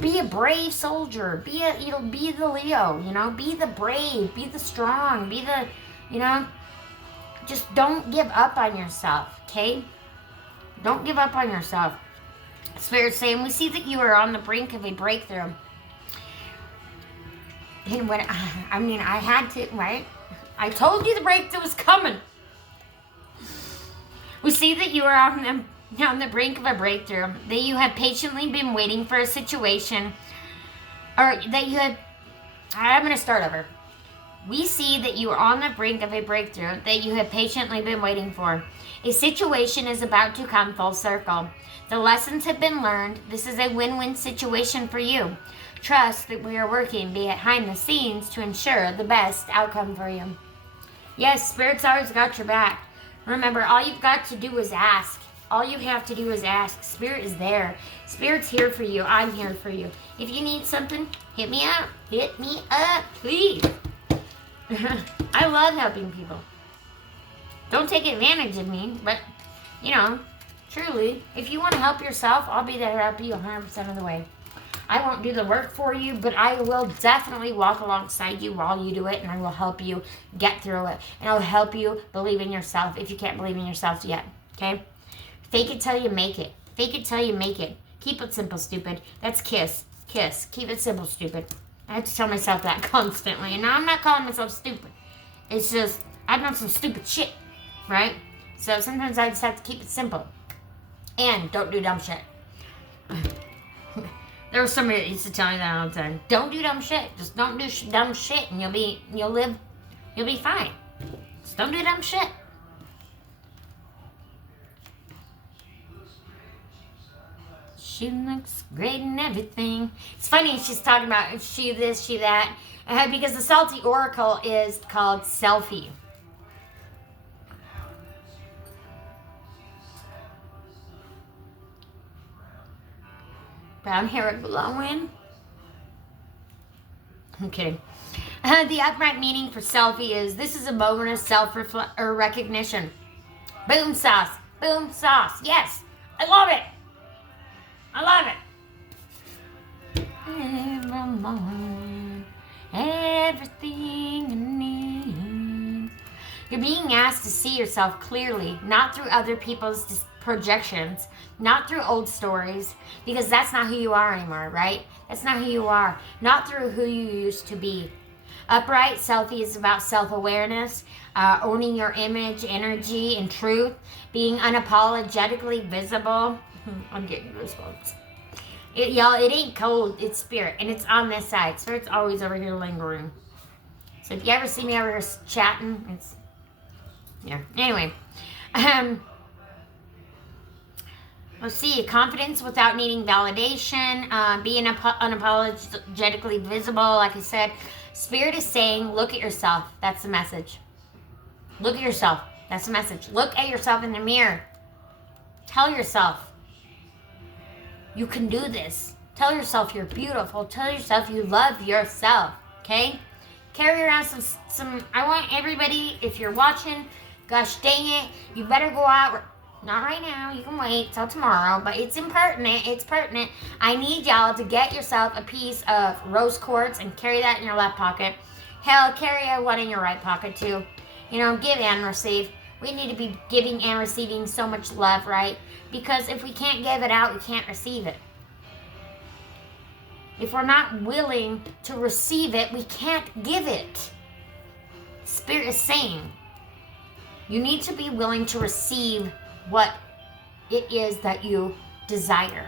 Be a brave soldier. Be the Leo, be the brave, be the strong, be the, just don't give up on yourself, okay? Don't give up on yourself. Spirit's saying, we see that you are on the brink of a breakthrough. And I had to, right? I told you the breakthrough was coming. We see that you are on the brink of a breakthrough, that you have patiently been waiting for a situation, or that you had, I'm going to start over. We see that you are on the brink of a breakthrough that you have patiently been waiting for. A situation is about to come full circle. The lessons have been learned. This is a win-win situation for you. Trust that we are working behind the scenes to ensure the best outcome for you. Yes, Spirit's always got your back. Remember, all you've got to do is ask. All you have to do is ask. Spirit is there. Spirit's here for you. I'm here for you. If you need something, hit me up. Hit me up, please. I love helping people. Don't take advantage of me, but, truly, if you want to help yourself, I'll be there to help you 100% of the way. I won't do the work for you, but I will definitely walk alongside you while you do it, and I will help you get through it. And I'll help you believe in yourself if you can't believe in yourself yet, okay? Fake it till you make it. Fake it till you make it. Keep it simple, stupid. That's KISS. KISS. Keep it simple, stupid. I have to tell myself that constantly. And now I'm not calling myself stupid. It's just, I've done some stupid shit, right? So sometimes I just have to keep it simple. And don't do dumb shit. There was somebody that used to tell me that all the time. Don't do dumb shit. Just don't do dumb shit, and you'll be fine. Just don't do dumb shit. She looks great and everything. It's funny she's talking about she this, she that, because the Salty Oracle is called Selfie. Brown hair glowing. Okay. The upright meaning for selfie is this is a moment of self-recognition. Boom sauce. Boom sauce. Yes. I love it. I love it. Every moment, everything you need. You're being asked to see yourself clearly, not through other people's projections, not through old stories, because that's not who you are anymore, right? That's not who you are. Not through who you used to be. Upright selfie is about self-awareness, owning your image, energy, and truth, being unapologetically visible. I'm getting goosebumps. Y'all, it ain't cold, it's spirit, and it's on this side. Spirit's always over here lingering. So if you ever see me over here chatting, it's, yeah. Anyway, let's see, confidence without needing validation, being unapologetically visible, like I said. Spirit is saying, look at yourself. That's the message. Look at yourself. That's the message. Look at yourself in the mirror. Tell yourself, you can do this. Tell yourself you're beautiful. Tell yourself you love yourself, okay? Carry around some, I want everybody, if you're watching, gosh dang it, you better go out. Not right now, you can wait till tomorrow, but it's pertinent. I need y'all to get yourself a piece of rose quartz and carry that in your left pocket. Hell, carry one in your right pocket too. Give and receive. We need to be giving and receiving so much love, right? Because if we can't give it out, we can't receive it. If we're not willing to receive it, we can't give it. Spirit is saying, you need to be willing to receive what it is that you desire.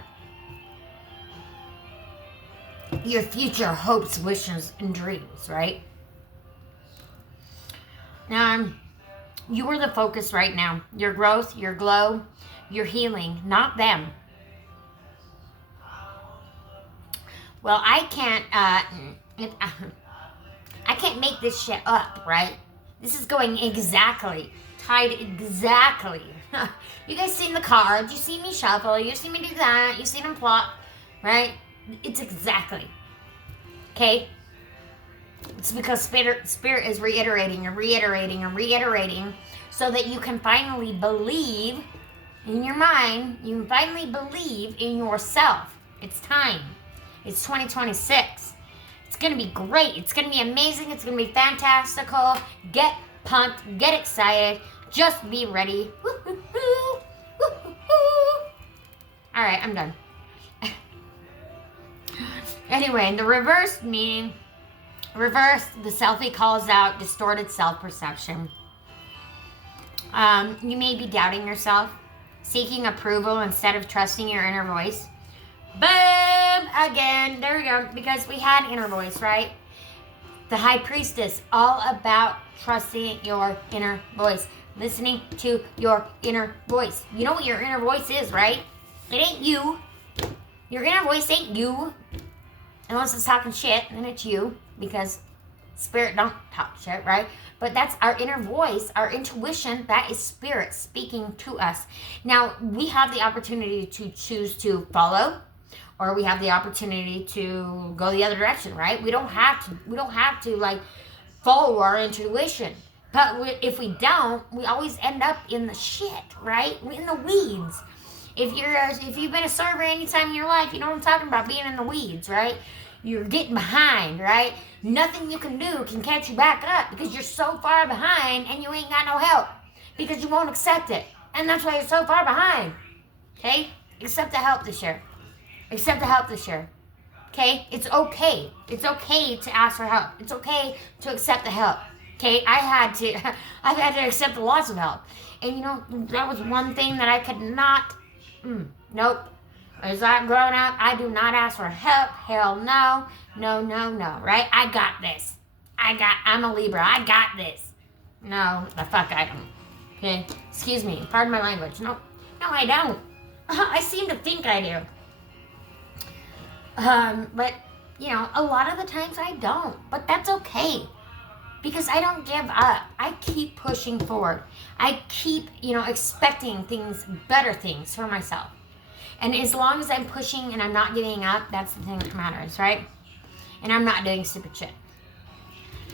Your future hopes, wishes, and dreams, right? Now, you are the focus right now. Your growth, your glow, your healing, not them. Well, I can't make this shit up, right? This is going exactly, tied exactly. You guys seen the cards, you see me shuffle, you see me do that, you see them plot, right? It's exactly. Okay? It's because Spirit is reiterating and reiterating and reiterating so that you can finally believe in your mind, you can finally believe in yourself. It's time. It's 2026. It's going to be great. It's going to be amazing. It's going to be fantastical. Get pumped. Get excited. Just be ready. All right, I'm done. Anyway, the reverse meaning, the selfie calls out distorted self-perception. You may be doubting yourself, seeking approval instead of trusting your inner voice. Boom! Again, there we go, because we had inner voice, right? The high priestess, all about trusting your inner voice. Listening to your inner voice. You know what your inner voice is, right? It ain't you. Your inner voice ain't you. Unless it's talking shit, then it's you. Because spirit don't talk shit, right? But that's our inner voice, our intuition. That is spirit speaking to us. Now, we have the opportunity to choose to follow, or we have the opportunity to go the other direction, right? We don't have to like follow our intuition. But if we don't, we always end up in the shit, right? In the weeds. If you've been a server any time in your life, you know what I'm talking about, being in the weeds, right? You're getting behind, right? Nothing you can do can catch you back up because you're so far behind and you ain't got no help because you won't accept it. And that's why you're so far behind. Okay? Accept the help this year. Accept the help this year. Okay? It's okay. It's okay to ask for help. It's okay to accept the help. Okay? I've had to accept lots of help. And you know, that was one thing that I could not, nope. As I'm growing up, I do not ask for help. Hell no. No, no, no. Right? I got this. I'm a Libra. I got this. No, the fuck I don't. Okay? Excuse me. Pardon my language. No, I don't. I seem to think I do. But, you know, a lot of the times I don't. But that's okay. Because I don't give up. I keep pushing forward. I keep, expecting better things for myself. And as long as I'm pushing and I'm not giving up, that's the thing that matters, right? And I'm not doing stupid shit.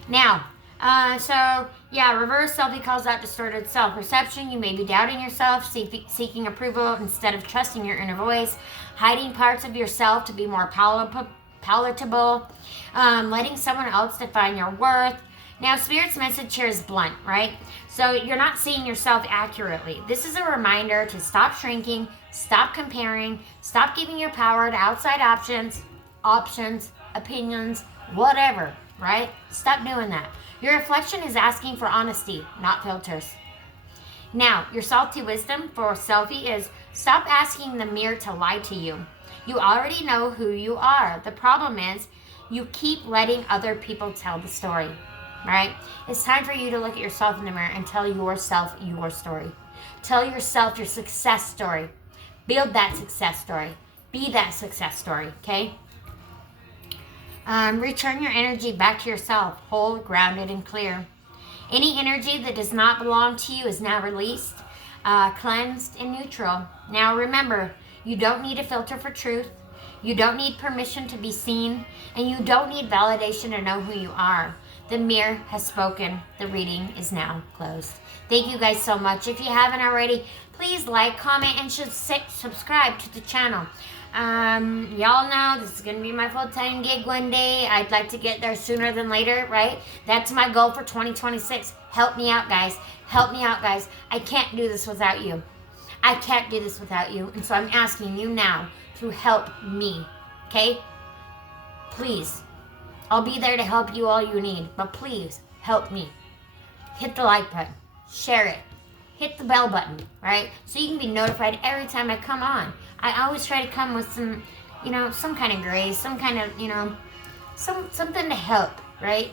Now, reverse selfie calls out distorted self-perception. You may be doubting yourself, seeking approval instead of trusting your inner voice, hiding parts of yourself to be more palatable, letting someone else define your worth. Now, Spirit's message here is blunt, right? So you're not seeing yourself accurately. This is a reminder to stop shrinking, stop comparing, stop giving your power to outside options, opinions, whatever, right? Stop doing that. Your reflection is asking for honesty, not filters. Now, your salty wisdom for selfie is stop asking the mirror to lie to you. You already know who you are. The problem is you keep letting other people tell the story. Right? It's time for you to look at yourself in the mirror and tell yourself your story. Tell yourself your success story. Build that success story. Be that success story, okay? Return your energy back to yourself, whole, grounded, and clear. Any energy that does not belong to you is now released, cleansed, and neutral. Now remember, you don't need a filter for truth. You don't need permission to be seen, and you don't need validation to know who you are. The mirror has spoken. The reading is now closed. Thank you guys so much. If you haven't already, please like, comment, and subscribe to the channel. Y'all know this is going to be my full-time gig one day. I'd like to get there sooner than later, right? That's my goal for 2026. Help me out, guys. Help me out, guys. I can't do this without you. I can't do this without you. And so I'm asking you now to help me, okay? Please. I'll be there to help you all you need, but please help me. Hit the like button, share it, hit the bell button, right? So you can be notified every time I come on. I always try to come with some, some kind of grace, some kind of, something to help, right?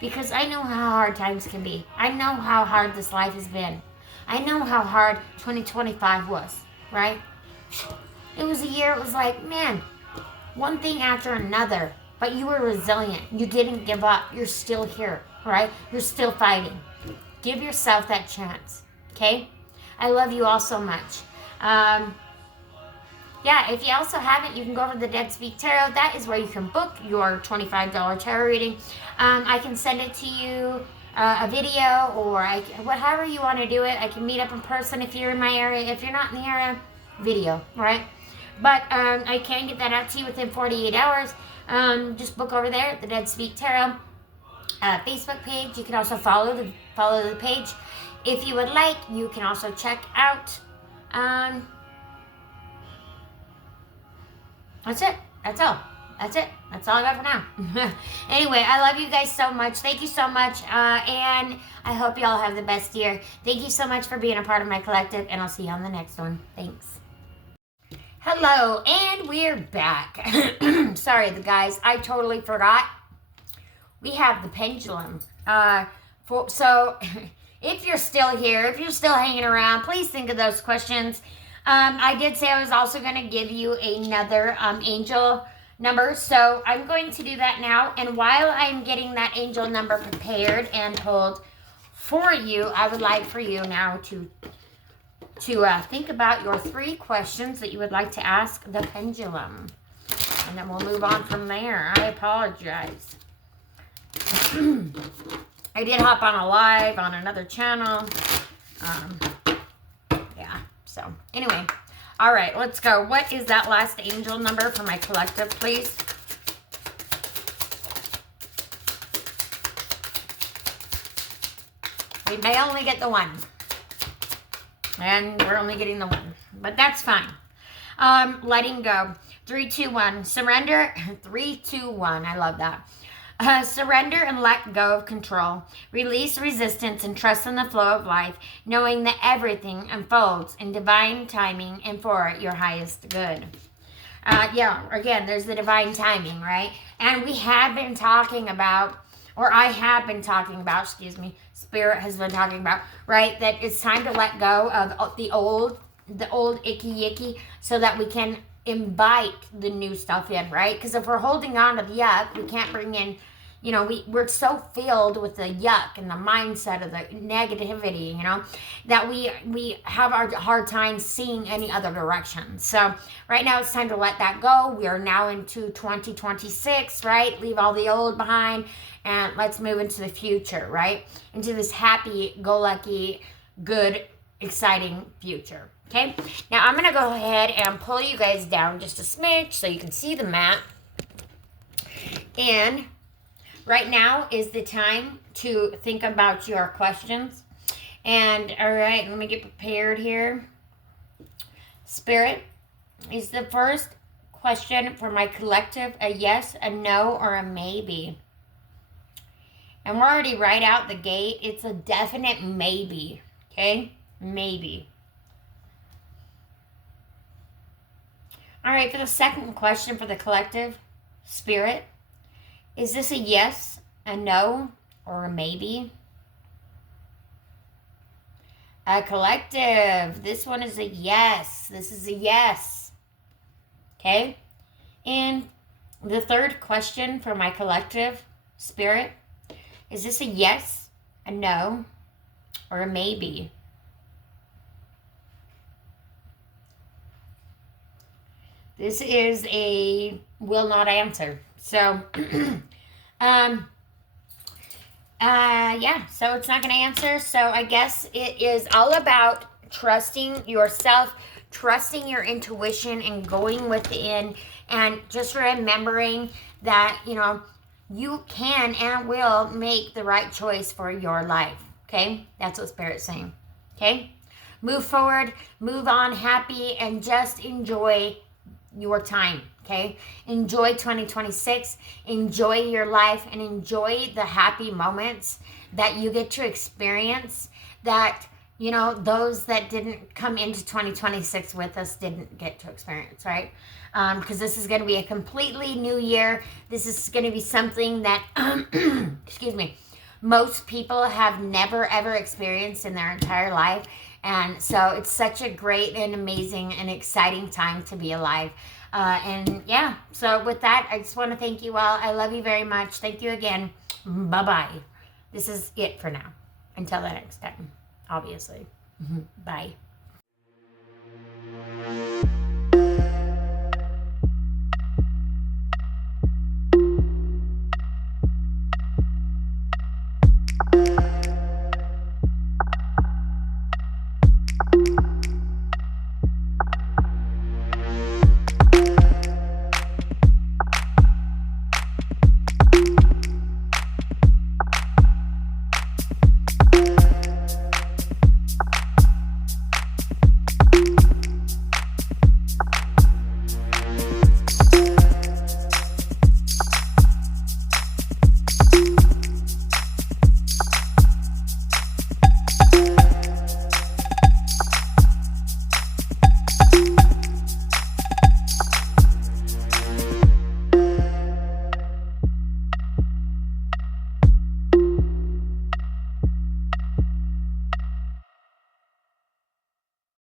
Because I know how hard times can be. I know how hard this life has been. I know how hard 2025 was, right? It was a year, it was like, man, one thing after another. But you were resilient. You didn't give up. You're still here, right? You're still fighting. Give yourself that chance, okay? I love you all so much. If you also haven't, you can go over to the Dead Speak Tarot. That is where you can book your $25 tarot reading. I can send it to you, a video, or however you want to do it. I can meet up in person if you're in my area. If you're not in the area, video, right? But I can get that out to you within 48 hours. Just book over there at the Dead Speak Tarot Facebook page. You can also follow the page if you would like. You can also check out. That's it. That's all. That's it. That's all I got for now. Anyway, I love you guys so much. Thank you so much, and I hope you all have the best year. Thank you so much for being a part of my collective, and I'll see you on the next one. Thanks. Hello, and we're back. Sorry, guys, I totally forgot. we have the pendulum. So if you're still here, if you're still hanging around, please think of those questions. I did say I was also going to give you another angel number, so I'm going to do that now. And while I'm getting that angel number prepared and pulled for you, I would like for you now to think about your 3 questions that you would like to ask the pendulum. And then we'll move on from there. I apologize. I did hop on a live on another channel. Yeah, so anyway. All right, let's go. What is that last angel number for my collective, please? We may only get the 1. And we're only getting the 1. But that's fine. Letting go. 3, 2, 1. Surrender. 3, 2, 1. I love that. Surrender and let go of control. Release resistance and trust in the flow of life, knowing that everything unfolds in divine timing and for your highest good. Yeah, again, there's the divine timing, right? And we have been talking about, or I have been talking about, excuse me, Spirit has been talking about, right? That it's time to let go of the old icky yicky so that we can invite the new stuff in, right? Because if we're holding on to the yuck, we can't bring in, you know, we're so filled with the yuck and the mindset of the negativity, you know, that we have our hard time seeing any other direction. So right now it's time to let that go. We are now into 2026, right? Leave all the old behind and let's move into the future, right? Into this happy-go-lucky, good, exciting future. Okay, now I'm going to go ahead and pull you guys down just a smidge so you can see the map. And right now is the time to think about your questions. And all right, let me get prepared here. Spirit, is the first question for my collective a yes, a no, or a maybe? And we're already right out the gate. It's a definite maybe, okay? Maybe. All right, for the second question for the collective, Spirit, is this a yes, a no, or a maybe? A collective, this one is a yes. This is a yes. Okay? And the third question for my collective, Spirit, is this a yes, a no, or a maybe? This is a will not answer. So, yeah, so it's not going to answer. So I guess it is all about trusting yourself, trusting your intuition, and going within, and just remembering that, you know, you can and will make the right choice for your life. Okay? That's what Spirit's saying. Okay? Move forward, move on happy, and just enjoy your time, okay? Enjoy 2026, enjoy your life, and enjoy the happy moments that you get to experience that, you know, those that didn't come into 2026 with us didn't get to experience, right? Because this is going to be a completely new year. This is going to be something that, excuse me, most people have never, ever experienced in their entire life. And so it's such a great and amazing and exciting time to be alive. And yeah, so with that, I just want to thank you all. I love you very much. Thank you again. Bye-bye. This is it for now. Until the next time, obviously. Bye.